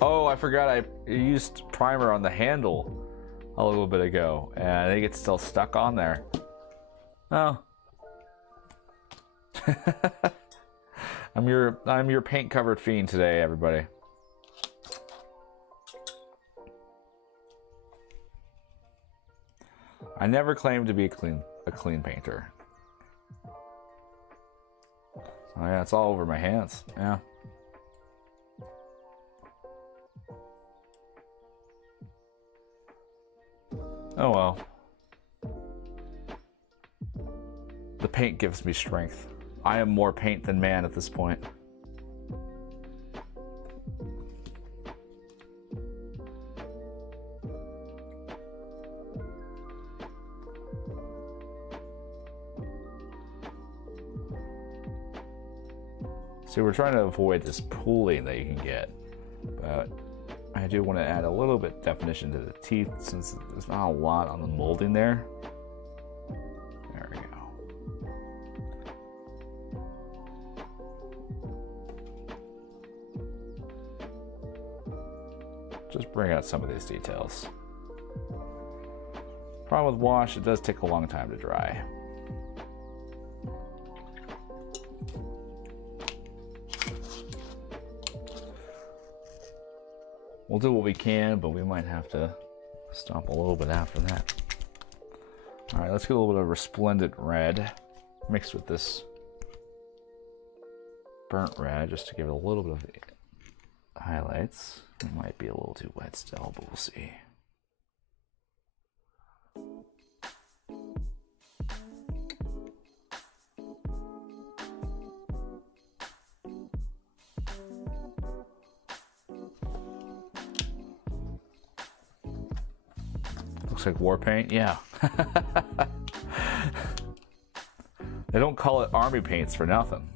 Oh, I forgot I used primer on the handle a little bit ago, and I think it's still stuck on there. Oh. I'm your paint covered fiend today, everybody. I never claimed to be a clean painter. Oh yeah, it's all over my hands. Yeah. Oh well. The paint gives me strength. I am more paint than man at this point. So we're trying to avoid this pooling that you can get, but I do want to add a little bit definition to the teeth since there's not a lot on the molding there. There we go. Just bring out some of these details. Problem with wash, it does take a long time to dry. We'll do what we can, but we might have to stop a little bit after that. All right, let's get a little bit of resplendent red mixed with this burnt red just to give it a little bit of highlights. It might be a little too wet still, but we'll see. Looks like war paint, yeah. They don't call it army paints for nothing.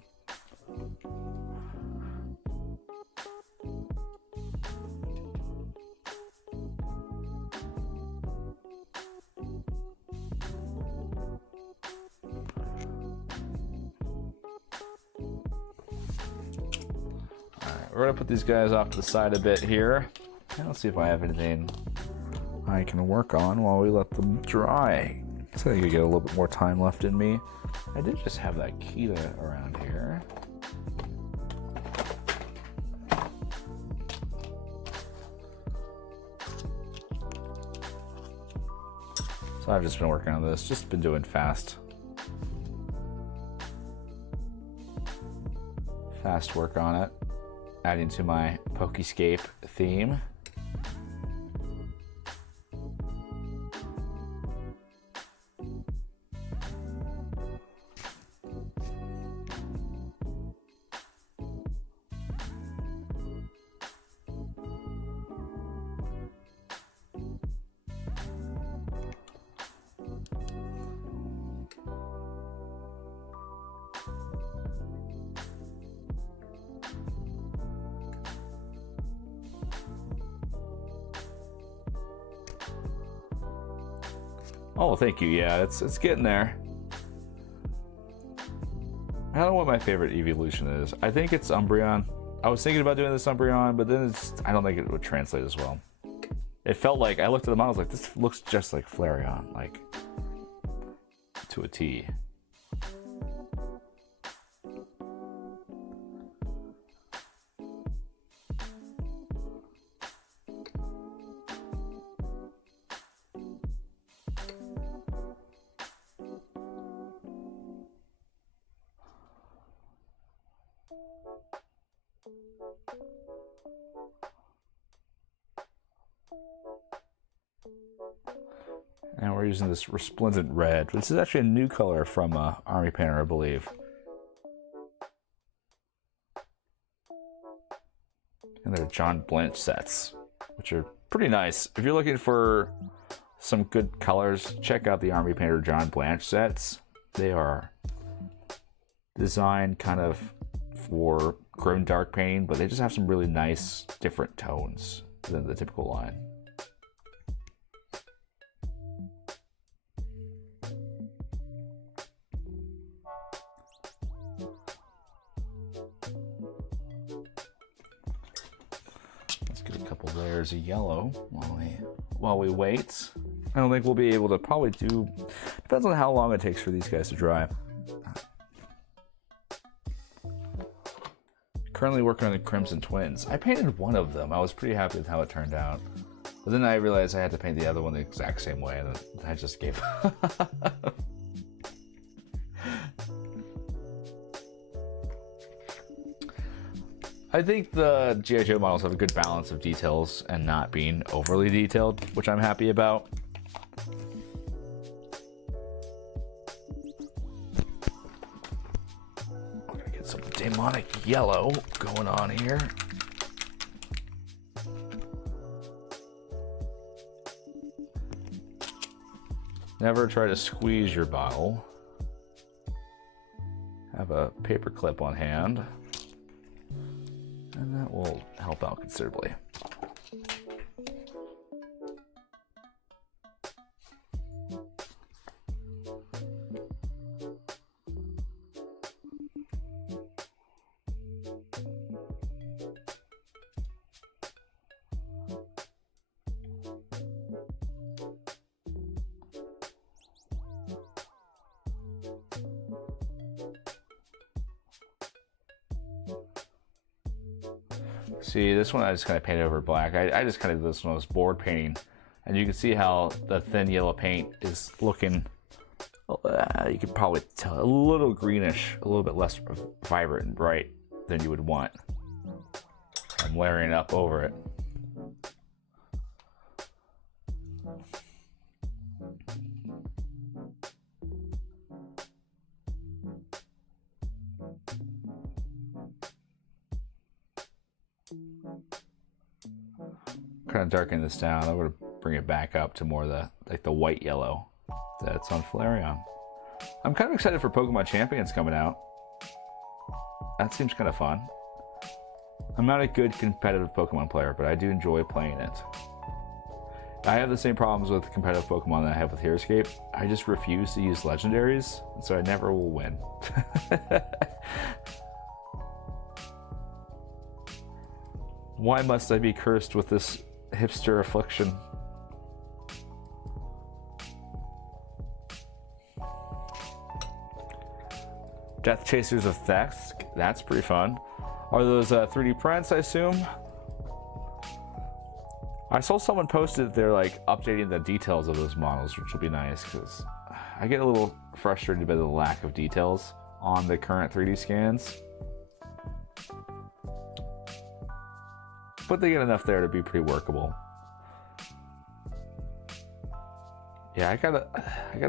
we're gonna put these guys off to the side a bit here. And let's see if I have anything I can work on while we let them dry. So I think I get a little bit more time left in me. I did just have that Kita around here. So I've just been working on this, just been doing fast work on it, adding to my Pokescape theme. Oh, thank you. Yeah, it's getting there. I don't know what my favorite evolution is. I think it's Umbreon. I was thinking about doing this Umbreon, but then I don't think it would translate as well. It felt like, I looked at the model, I was like, this looks just like Flareon, like, to a T. And we're using this Resplendent Red, which is actually a new color from Army Painter, I believe. And they're John Blanche sets, which are pretty nice. If you're looking for some good colors, check out the Army Painter John Blanche sets. They are designed kind of for grim dark painting, but they just have some really nice different tones than the typical line. Let's get a couple layers of yellow while we wait. I don't think we'll be able to probably do, depends on how long it takes for these guys to dry. Currently working on the Crimson Twins. I painted one of them. I was pretty happy with how it turned out. But then I realized I had to paint the other one the exact same way, and I just gave up. I think the G.I. Joe models have a good balance of details and not being overly detailed, which I'm happy about. I'm gonna get some demonic yellow going on here. Never try to squeeze your bottle. Have a paper clip on hand. And that will help out considerably. See, this one I just kind of painted over black. I just kind of did this when I was board painting. And you can see how the thin yellow paint is looking, you could probably tell, a little greenish, a little bit less vibrant and bright than you would want. I'm layering up over it. Kind of darken this down. I'm going to bring it back up to more of the like the white yellow that's on Flareon. I'm kind of excited for Pokemon Champions coming out. That seems kind of fun. I'm not a good competitive Pokemon player, but I do enjoy playing it. I have the same problems with competitive Pokemon that I have with Heroscape. I just refuse to use legendaries, so I never will win. Why must I be cursed with this hipster affliction? Death Chasers of Theft, that's pretty fun. Are those 3D prints, I assume? I saw someone posted they're like updating the details of those models, which will be nice because I get a little frustrated by the lack of details on the current 3D scans. But they get enough there to be pretty workable. Yeah, I got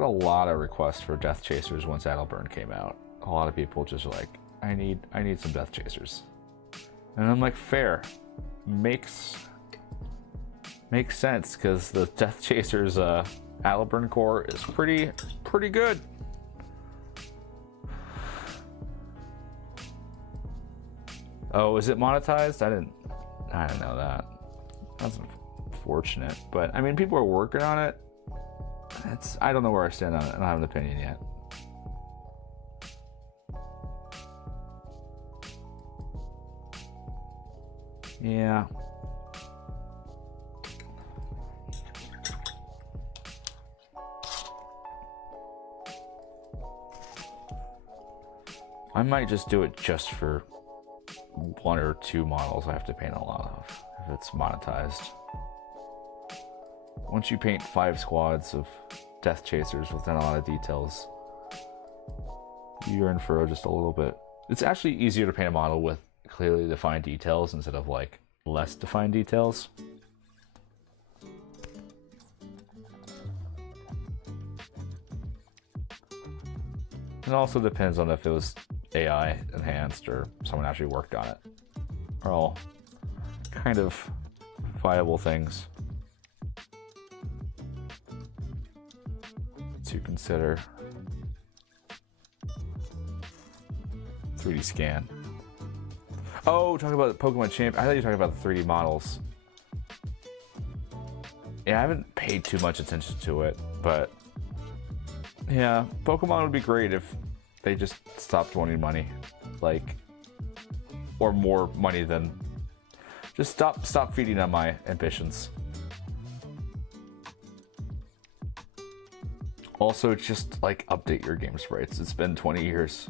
a lot of requests for Death Chasers once Adelburn came out. A lot of people just like, I need some Death Chasers. And I'm like, fair. Makes sense, because the Death Chasers Adelburn core is pretty good. Oh, is it monetized? I didn't know that. That's unfortunate. But I mean, people are working on it. I don't know where I stand on it. I don't have an opinion yet. Yeah. I might just do it just for 1 or 2 models I have to paint a lot of, if it's monetized. Once you paint 5 squads of Death Chasers without a lot of details, you're in for just a little bit. It's actually easier to paint a model with clearly defined details instead of like less defined details. It also depends on if it was AI enhanced or someone actually worked on it. Are all kind of viable things to consider. 3D scan. Oh, talking about Pokemon Champ. I thought you were talking about the 3D models. Yeah, I haven't paid too much attention to it, but yeah, Pokemon would be great if they just stopped wanting money, like, or more money than. Just stop feeding on my ambitions. Also, just like update your game sprites. It's been 20 years.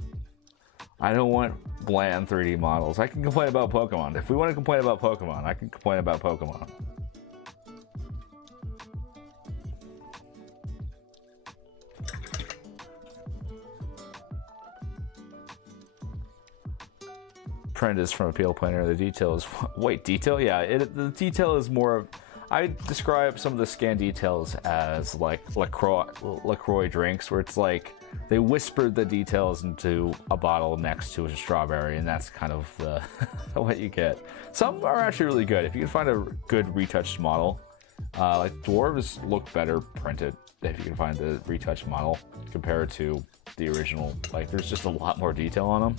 I don't want bland 3D models. I can complain about Pokemon. If we want to complain about Pokemon, I can complain about Pokemon. Print is from Appeal Planner. The detail is... Wait, detail? Yeah, the detail is more of... I describe some of the scan details as like LaCroix drinks, where it's like they whispered the details into a bottle next to a strawberry, and that's kind of the what you get. Some are actually really good. If you can find a good retouched model, like dwarves look better printed if you can find the retouched model compared to the original. Like there's just a lot more detail on them.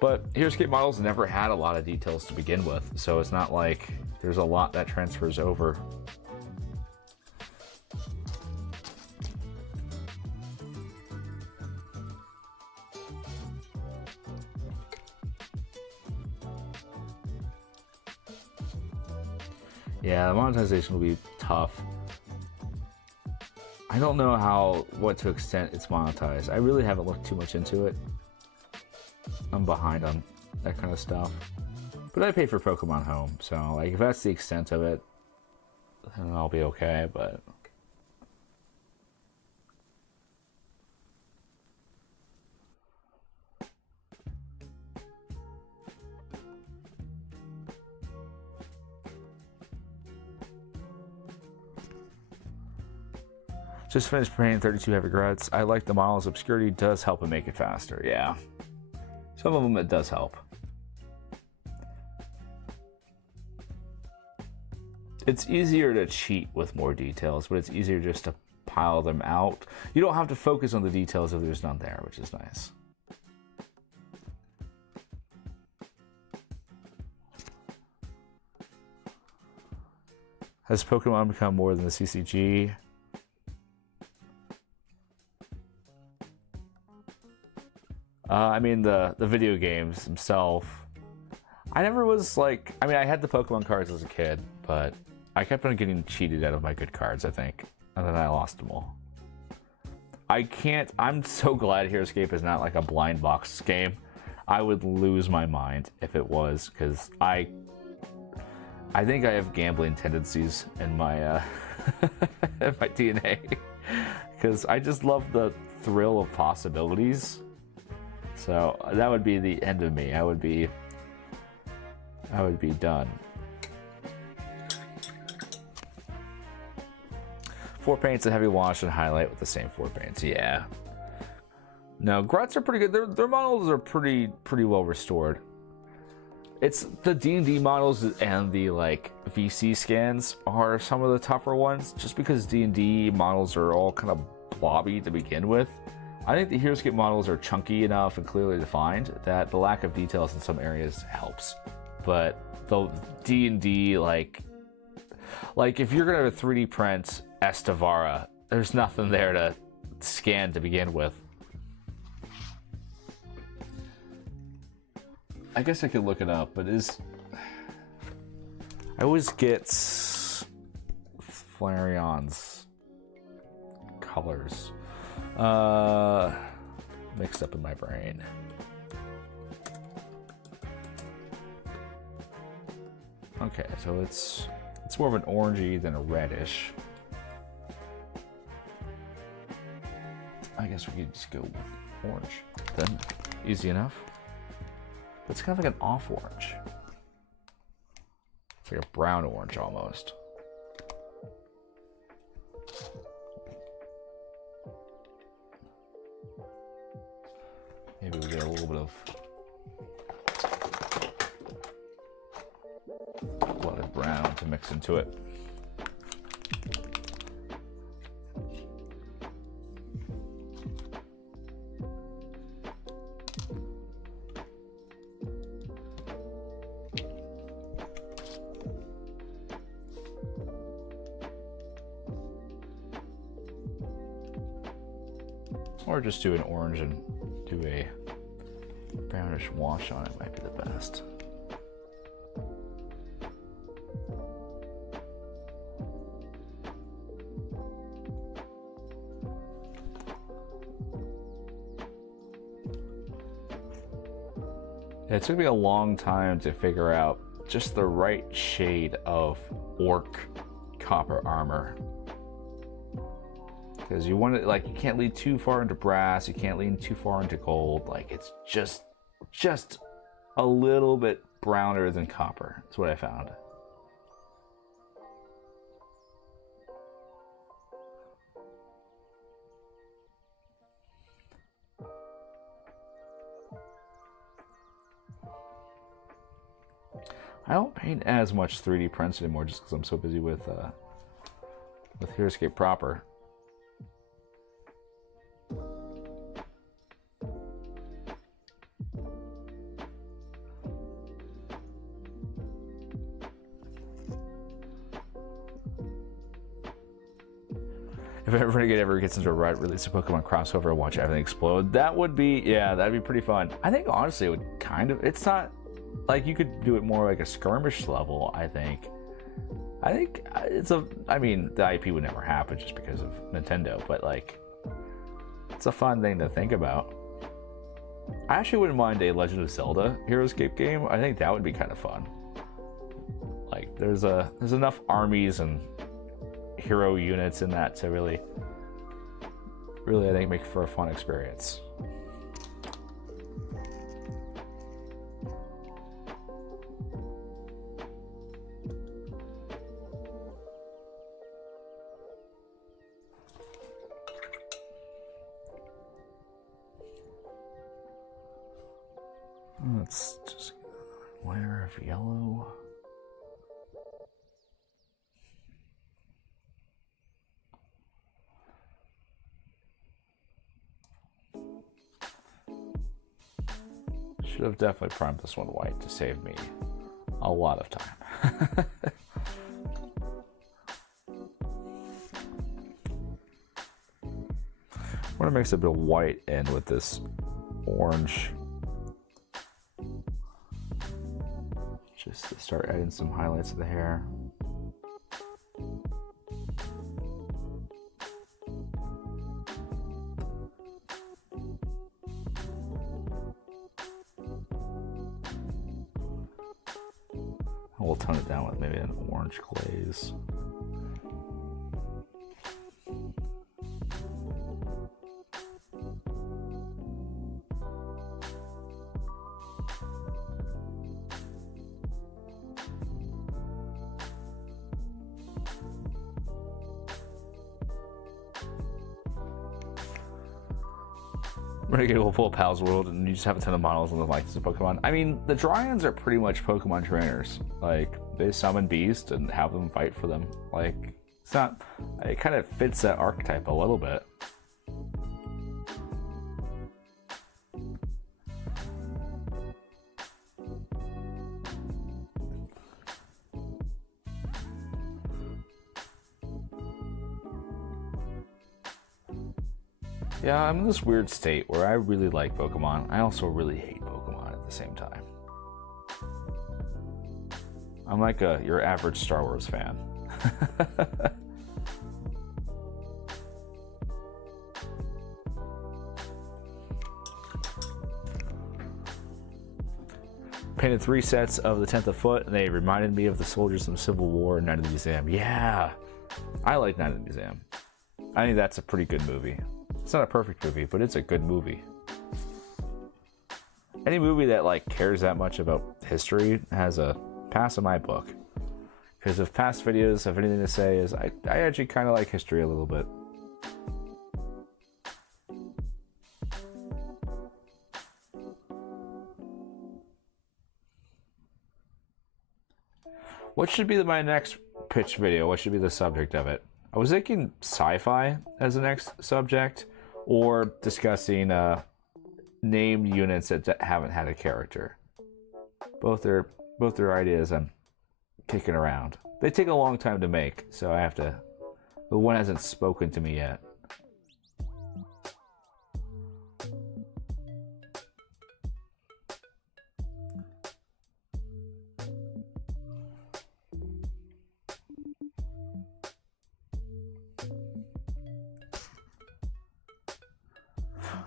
But Heroscape models never had a lot of details to begin with, so it's not like there's a lot that transfers over. Yeah, the monetization will be tough. I don't know what to extent it's monetized. I really haven't looked too much into it. I'm behind on that kind of stuff. But I pay for Pokemon Home, so like if that's the extent of it, then I'll be okay, but... Just finished painting 32 Heavy Regrets. I like the models. Obscurity does help and make it faster, yeah. Some of them it does help. It's easier to cheat with more details, but it's easier just to pile them out. You don't have to focus on the details if there's none there, which is nice. Has Pokemon become more than the CCG? I mean, the video games themselves. I never was like, I mean, I had the Pokemon cards as a kid, but I kept on getting cheated out of my good cards, I think. And then I lost them all. I'm so glad Heroscape is not like a blind box game. I would lose my mind if it was, because I think I have gambling tendencies in my in my DNA, because I just love the thrill of possibilities. So that would be the end of me. I would be done. 4 paints, a heavy wash, and highlight with the same 4 paints. Yeah. No, Gruts are pretty good. Their models are pretty well restored. It's the D&D models and the like VC scans are some of the tougher ones, just because D&D models are all kind of blobby to begin with. I think the Heroscape models are chunky enough and clearly defined that the lack of details in some areas helps. But the D&D, like if you're gonna 3D print Estavara, there's nothing there to scan to begin with. I guess I could look it up, but I always get Flareon's colors mixed up in my brain. Okay, so it's more of an orangey than a reddish. I guess we could just go with orange then. Easy enough. But it's kind of like an off orange. It's like a brown orange almost. Maybe we get a little bit of blooded brown to mix into it. Or just do an orange and do a brownish wash on it might be the best. It took me a long time to figure out just the right shade of orc copper armor. Because you want it, like, you can't lean too far into brass, you can't lean too far into gold. Like, it's just a little bit browner than copper. That's what I found. I don't paint as much 3D prints anymore just because I'm so busy with Heroscape proper. If ever gets into a rut, release a Pokemon crossover and watch everything explode. That would be, yeah, that'd be pretty fun. I think honestly it would kind of, it's not, like you could do it more like a skirmish level, I think. I mean, the IP would never happen just because of Nintendo, but like, it's a fun thing to think about. I actually wouldn't mind a Legend of Zelda Heroscape game. I think that would be kind of fun. Like, there's enough armies and hero units in that to really I think make for a fun experience. Let's just get another layer of yellow. Should have definitely primed this one white to save me a lot of time. I want to mix a bit of white in with this orange. just to start adding some highlights of the hair. We'll tone it down with maybe an orange glaze. Renegade will pull Pal's World and you just have a ton of models on the likes of Pokemon. I mean, the Dryans are pretty much Pokemon trainers. Like, they summon beasts and have them fight for them. Like, it's not... It kind of fits that archetype a little bit. Yeah, I'm in this weird state where I really like Pokemon. I also really hate Pokemon at the same time. I'm like your average Star Wars fan. Painted 3 sets of the 10th of Foot, and they reminded me of the soldiers from Civil War and Night of the Museum. Yeah, I like Night of the Museum. I think that's a pretty good movie. It's not a perfect movie, but it's a good movie. Any movie that like cares that much about history has a pass in my book. Because if past videos have anything to say is I actually kind of like history a little bit. What should be my next pitch video? What should be the subject of it? I was thinking sci-fi as the next subject, or discussing named units that haven't had a character. Both are ideas I'm kicking around. They take a long time to make, so I have to... The one hasn't spoken to me yet.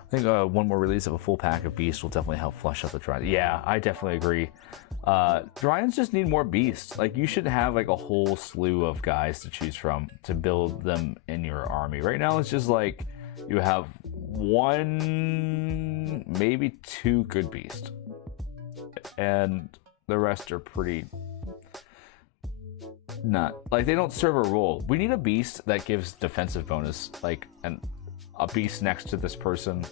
I think one more release of a full pack of Beasts will definitely help flush out the Dryans. Yeah, I definitely agree. Dryans just need more Beasts. Like, you should have like a whole slew of guys to choose from to build them in your army. Right now, it's just like you have one, maybe two good Beasts, and the rest are pretty not like they don't serve a role. We need a Beast that gives defensive bonus, like a Beast next to this person,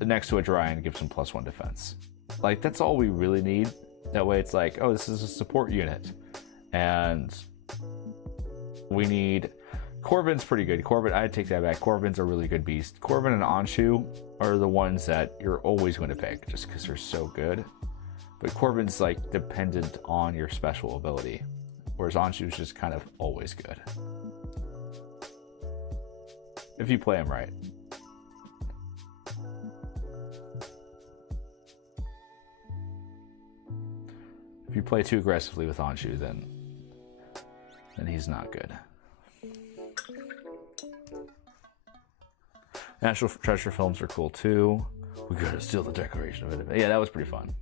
next to a Dryan gives him +1 defense. Like, that's all we really need. That way it's like, oh, this is a support unit. And we need... Corvin's pretty good. Corvin, I'd take that back. Corvin's a really good beast. Corvin and Anshu are the ones that you're always going to pick just because they're so good. But Corvin's like dependent on your special ability, whereas Anshu's just kind of always good. If you play him right. If you play too aggressively with Anshu, then he's not good. National Treasure films are cool too. We gotta steal the Declaration of Independence. Yeah, that was pretty fun.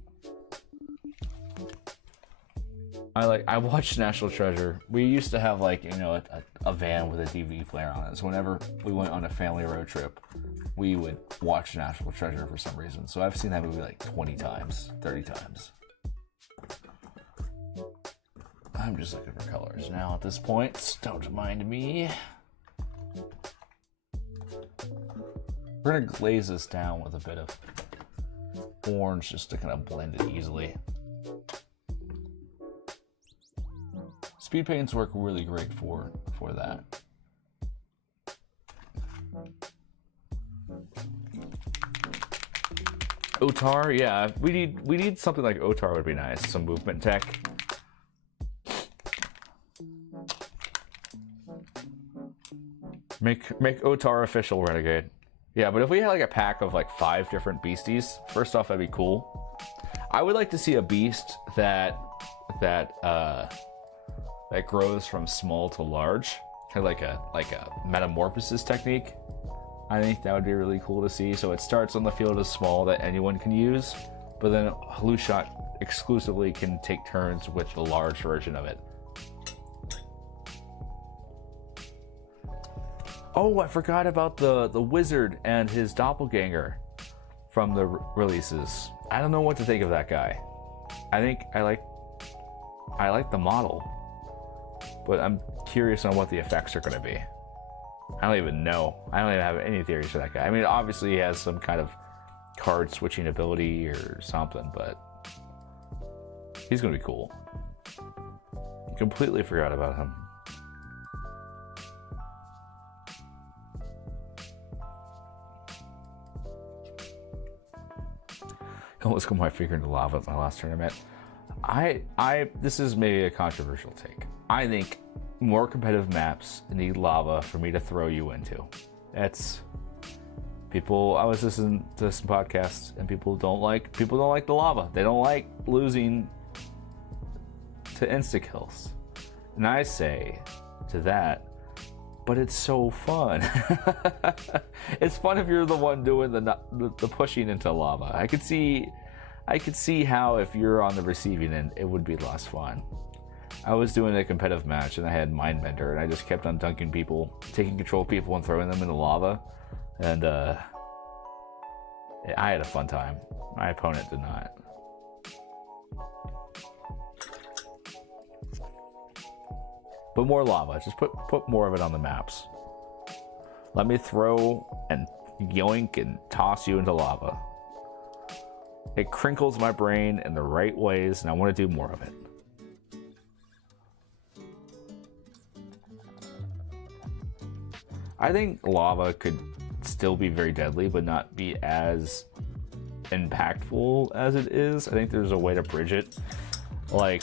I watched National Treasure. We used to have like, you know, a van with a DVD player on it. So whenever we went on a family road trip, we would watch National Treasure for some reason. So I've seen that movie like 20 times, 30 times. I'm just looking for colors now at this point. Don't mind me. We're gonna glaze this down with a bit of orange just to kind of blend it easily. Speed paints work really great for that. Otar, yeah, we need something like Otar would be nice. Some movement tech. Make Otar official, Renegade. Yeah, but if we had like a pack of like 5 different beasties, first off, that'd be cool. I would like to see a beast that grows from small to large, kind of like a metamorphosis technique. I think that would be really cool to see. So it starts on the field as small that anyone can use, but then Lushot exclusively can take turns with the large version of it. Oh, I forgot about the wizard and his doppelganger from the releases. I don't know what to think of that guy. I think I like the model, but I'm curious on what the effects are going to be. I don't even know. I don't even have any theories for that guy. I mean, obviously he has some kind of card switching ability or something, but he's going to be cool. Completely forgot about him. I almost got my finger into lava at my last tournament. This is maybe a controversial take. I think more competitive maps need lava for me to throw you into. That's people. I was listening to some podcasts and people don't like the lava. They don't like losing to insta kills. And I say to that, but it's so fun. It's fun if you're the one doing the pushing into lava. I could see how if you're on the receiving end, it would be less fun. I was doing a competitive match and I had Mindbender and I just kept on dunking people, taking control of people and throwing them into lava. And I had a fun time. My opponent did not. But more lava. Just put more of it on the maps. Let me throw and yoink and toss you into lava. It crinkles my brain in the right ways, and I want to do more of it. I think lava could still be very deadly, but not be as impactful as it is. I think there's a way to bridge it. Like,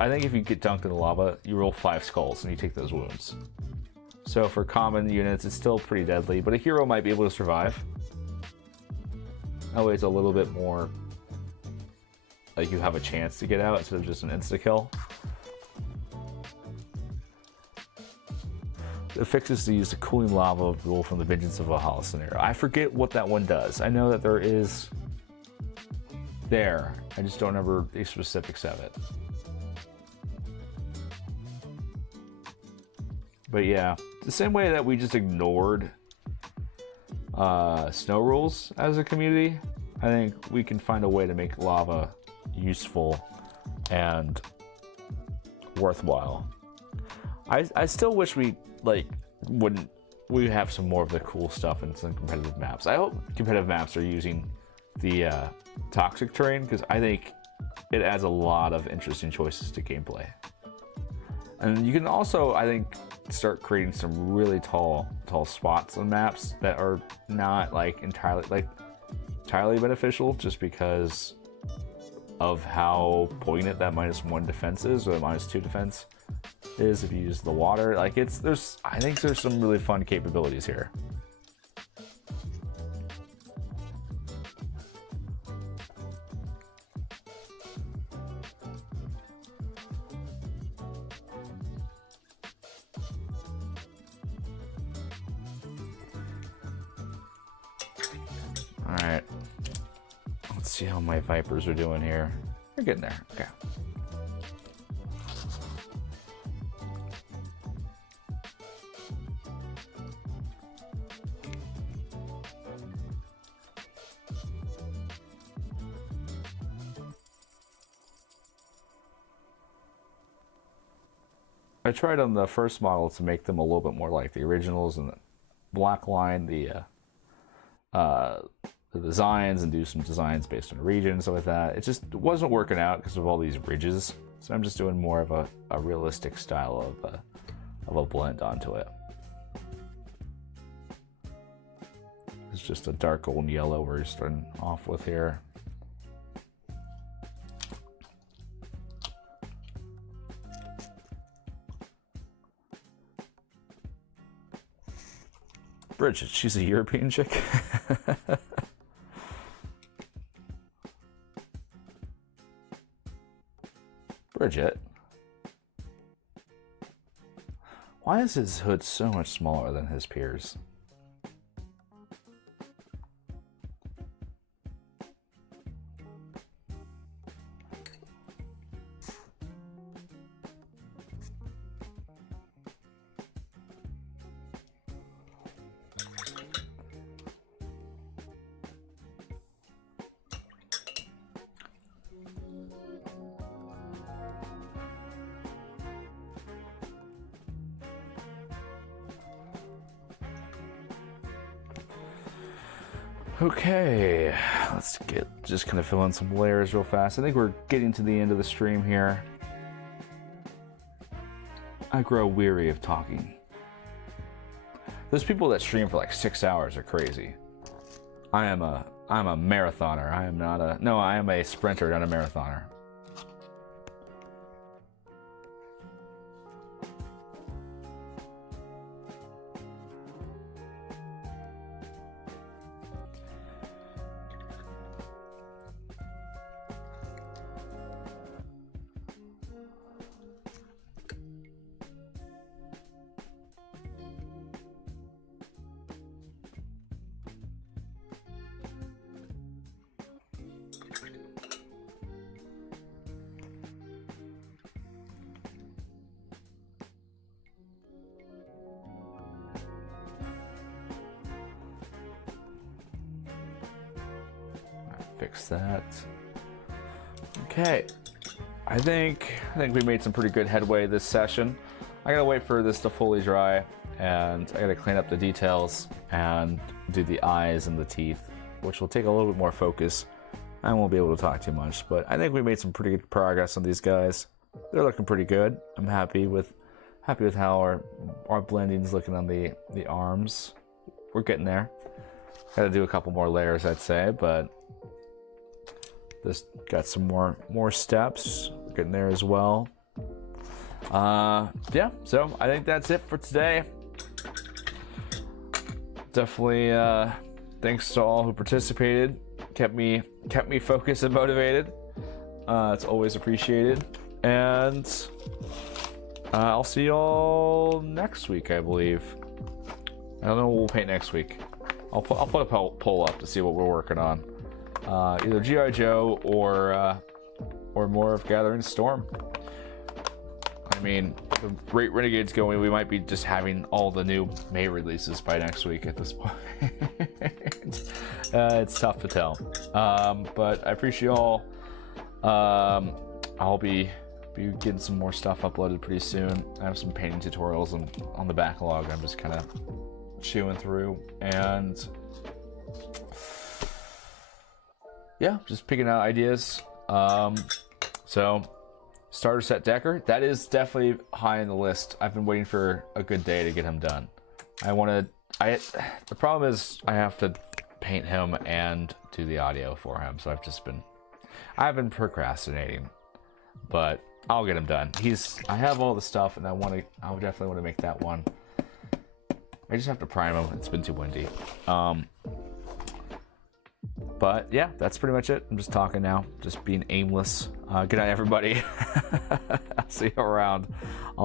I think if you get dunked in the lava, you roll 5 skulls and you take those wounds. So for common units, it's still pretty deadly, but a hero might be able to survive. That way it's a little bit more like you have a chance to get out instead of just an insta-kill. The fix is to use the cooling lava rule from the Vengeance of Valhalla scenario. I forget what that one does. I know that there is there. I just don't remember the specifics of it. But yeah, the same way that we just ignored snow rules as a community, I think we can find a way to make lava useful and worthwhile. I still wish we have some more of the cool stuff in some competitive maps. I hope competitive maps are using the toxic terrain, because I think it adds a lot of interesting choices to gameplay. And you can also, I think, start creating some really tall spots on maps that are not entirely beneficial, just because of how poignant that -1 defense is, or the -2 defense is if you use the water. I think there's some really fun capabilities here. Alright. Let's see how my Vipers are doing here. They're getting there. Okay. I tried on the first model to make them a little bit more like the originals, and the black line the designs, and do some designs based on region and stuff like that. It just wasn't working out because of all these ridges. So I'm just doing more of a realistic style of a blend onto it. It's just a dark golden yellow we're starting off with here. Bridget, she's a European chick. Bridget. Why is his hood so much smaller than his peers? Okay, let's just kind of fill in some layers real fast. I think we're getting to the end of the stream here. I grow weary of talking. Those people that stream for like 6 hours are crazy. I'm a marathoner. I am a sprinter, not a marathoner. Fix that. Okay, I think we made some pretty good headway this session. I gotta wait for this to fully dry, and I gotta clean up the details and do the eyes and the teeth, which will take a little bit more focus. I won't be able to talk too much, but I think we made some pretty good progress on these guys. They're looking pretty good. I'm happy with how our blending's looking on the arms. We're getting there. Gotta do a couple more layers, I'd say, but this got some more steps. We're getting there as well. Yeah, so I think that's it for today. Definitely thanks to all who participated. Kept me focused and motivated. It's always appreciated. And I'll see y'all next week, I believe. I don't know what we'll paint next week. I'll put a poll up to see what we're working on. Either G.I. Joe or more of Gathering Storm. I mean, the rate Renegade's going, we might be just having all the new May releases by next week at this point. It's tough to tell. But I appreciate y'all. I'll be getting some more stuff uploaded pretty soon. I have some painting tutorials on the backlog. I'm just kind of chewing through, and yeah, just picking out ideas. So starter set Decker, that is definitely high on the list. I've been waiting for a good day to get him done. The problem is I have to paint him and do the audio for him, so I've been procrastinating, but I'll get him done. I have all the stuff, and I definitely want to make that one. I just have to prime him. It's been too windy. But yeah, that's pretty much it. I'm just talking now, just being aimless. Good night, everybody. I'll see you around.